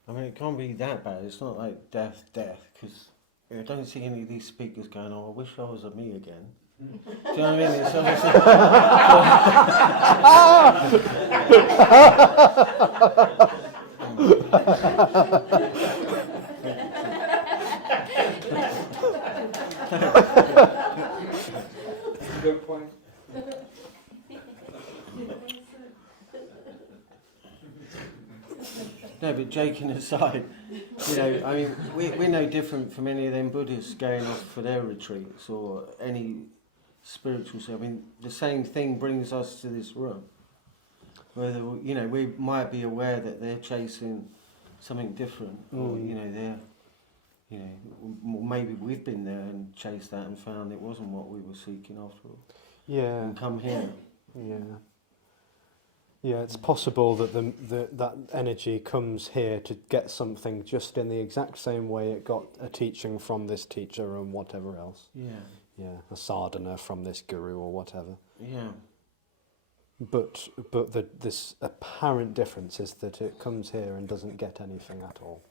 I mean, it can't be that bad. It's not like death, because I don't see any of these speakers going, oh, I wish I was a me again. Do you know what I mean? It's obviously... Good point. No, but joking aside, you know, I mean, we're no different from any of them Buddhists going off for their retreats or any spiritual. I mean, the same thing brings us to this room. Whether, you know, we might be aware that they're chasing something different, or, you know, they're, you know, maybe we've been there and chased that and found it wasn't what we were seeking after all. Yeah. And come here. Yeah. Yeah, it's possible that that energy comes here to get something just in the exact same way it got a teaching from this teacher and whatever else. Yeah. Yeah, a sadhana from this guru or whatever. Yeah. But this apparent difference is that it comes here and doesn't get anything at all.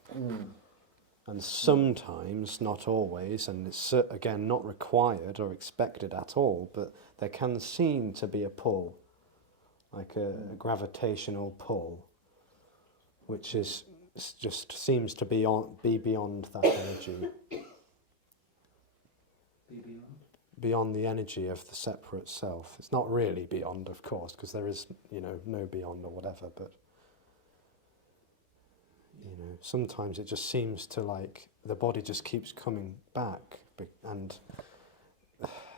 And sometimes, not always, and it's again not required or expected at all, but there can seem to be a pull, like a gravitational pull, which is just seems to be beyond that energy. Beyond the energy of the separate self. It's not really beyond, of course, because there is, you know, no beyond or whatever, but, you know, sometimes it just seems to, like, the body just keeps coming back, and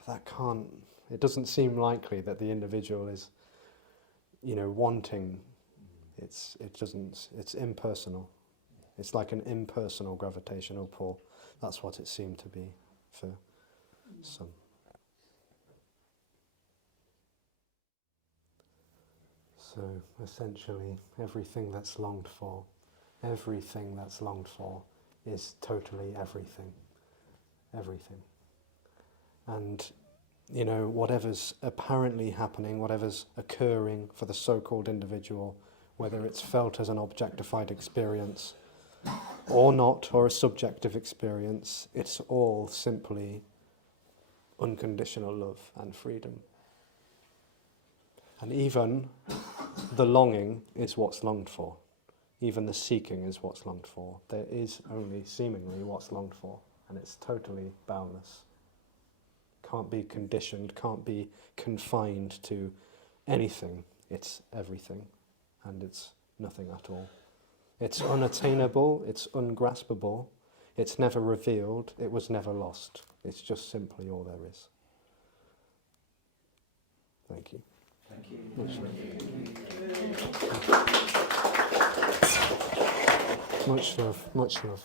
that can't, it doesn't seem likely that the individual is, you know, wanting, it's impersonal. It's like an impersonal gravitational pull. That's what it seemed to be for some. So essentially, everything that's longed for is totally everything. Everything. And, you know, whatever's apparently happening, whatever's occurring for the so-called individual, whether it's felt as an objectified experience or not, or a subjective experience, it's all simply unconditional love and freedom. And even the longing is what's longed for. Even the seeking is what's longed for. There is only seemingly what's longed for, and it's totally boundless. Can't be conditioned, can't be confined to anything. It's everything, and it's nothing at all. It's unattainable, it's ungraspable, it's never revealed, it was never lost. It's just simply all there is. Thank you. Thank you. Much love, much love.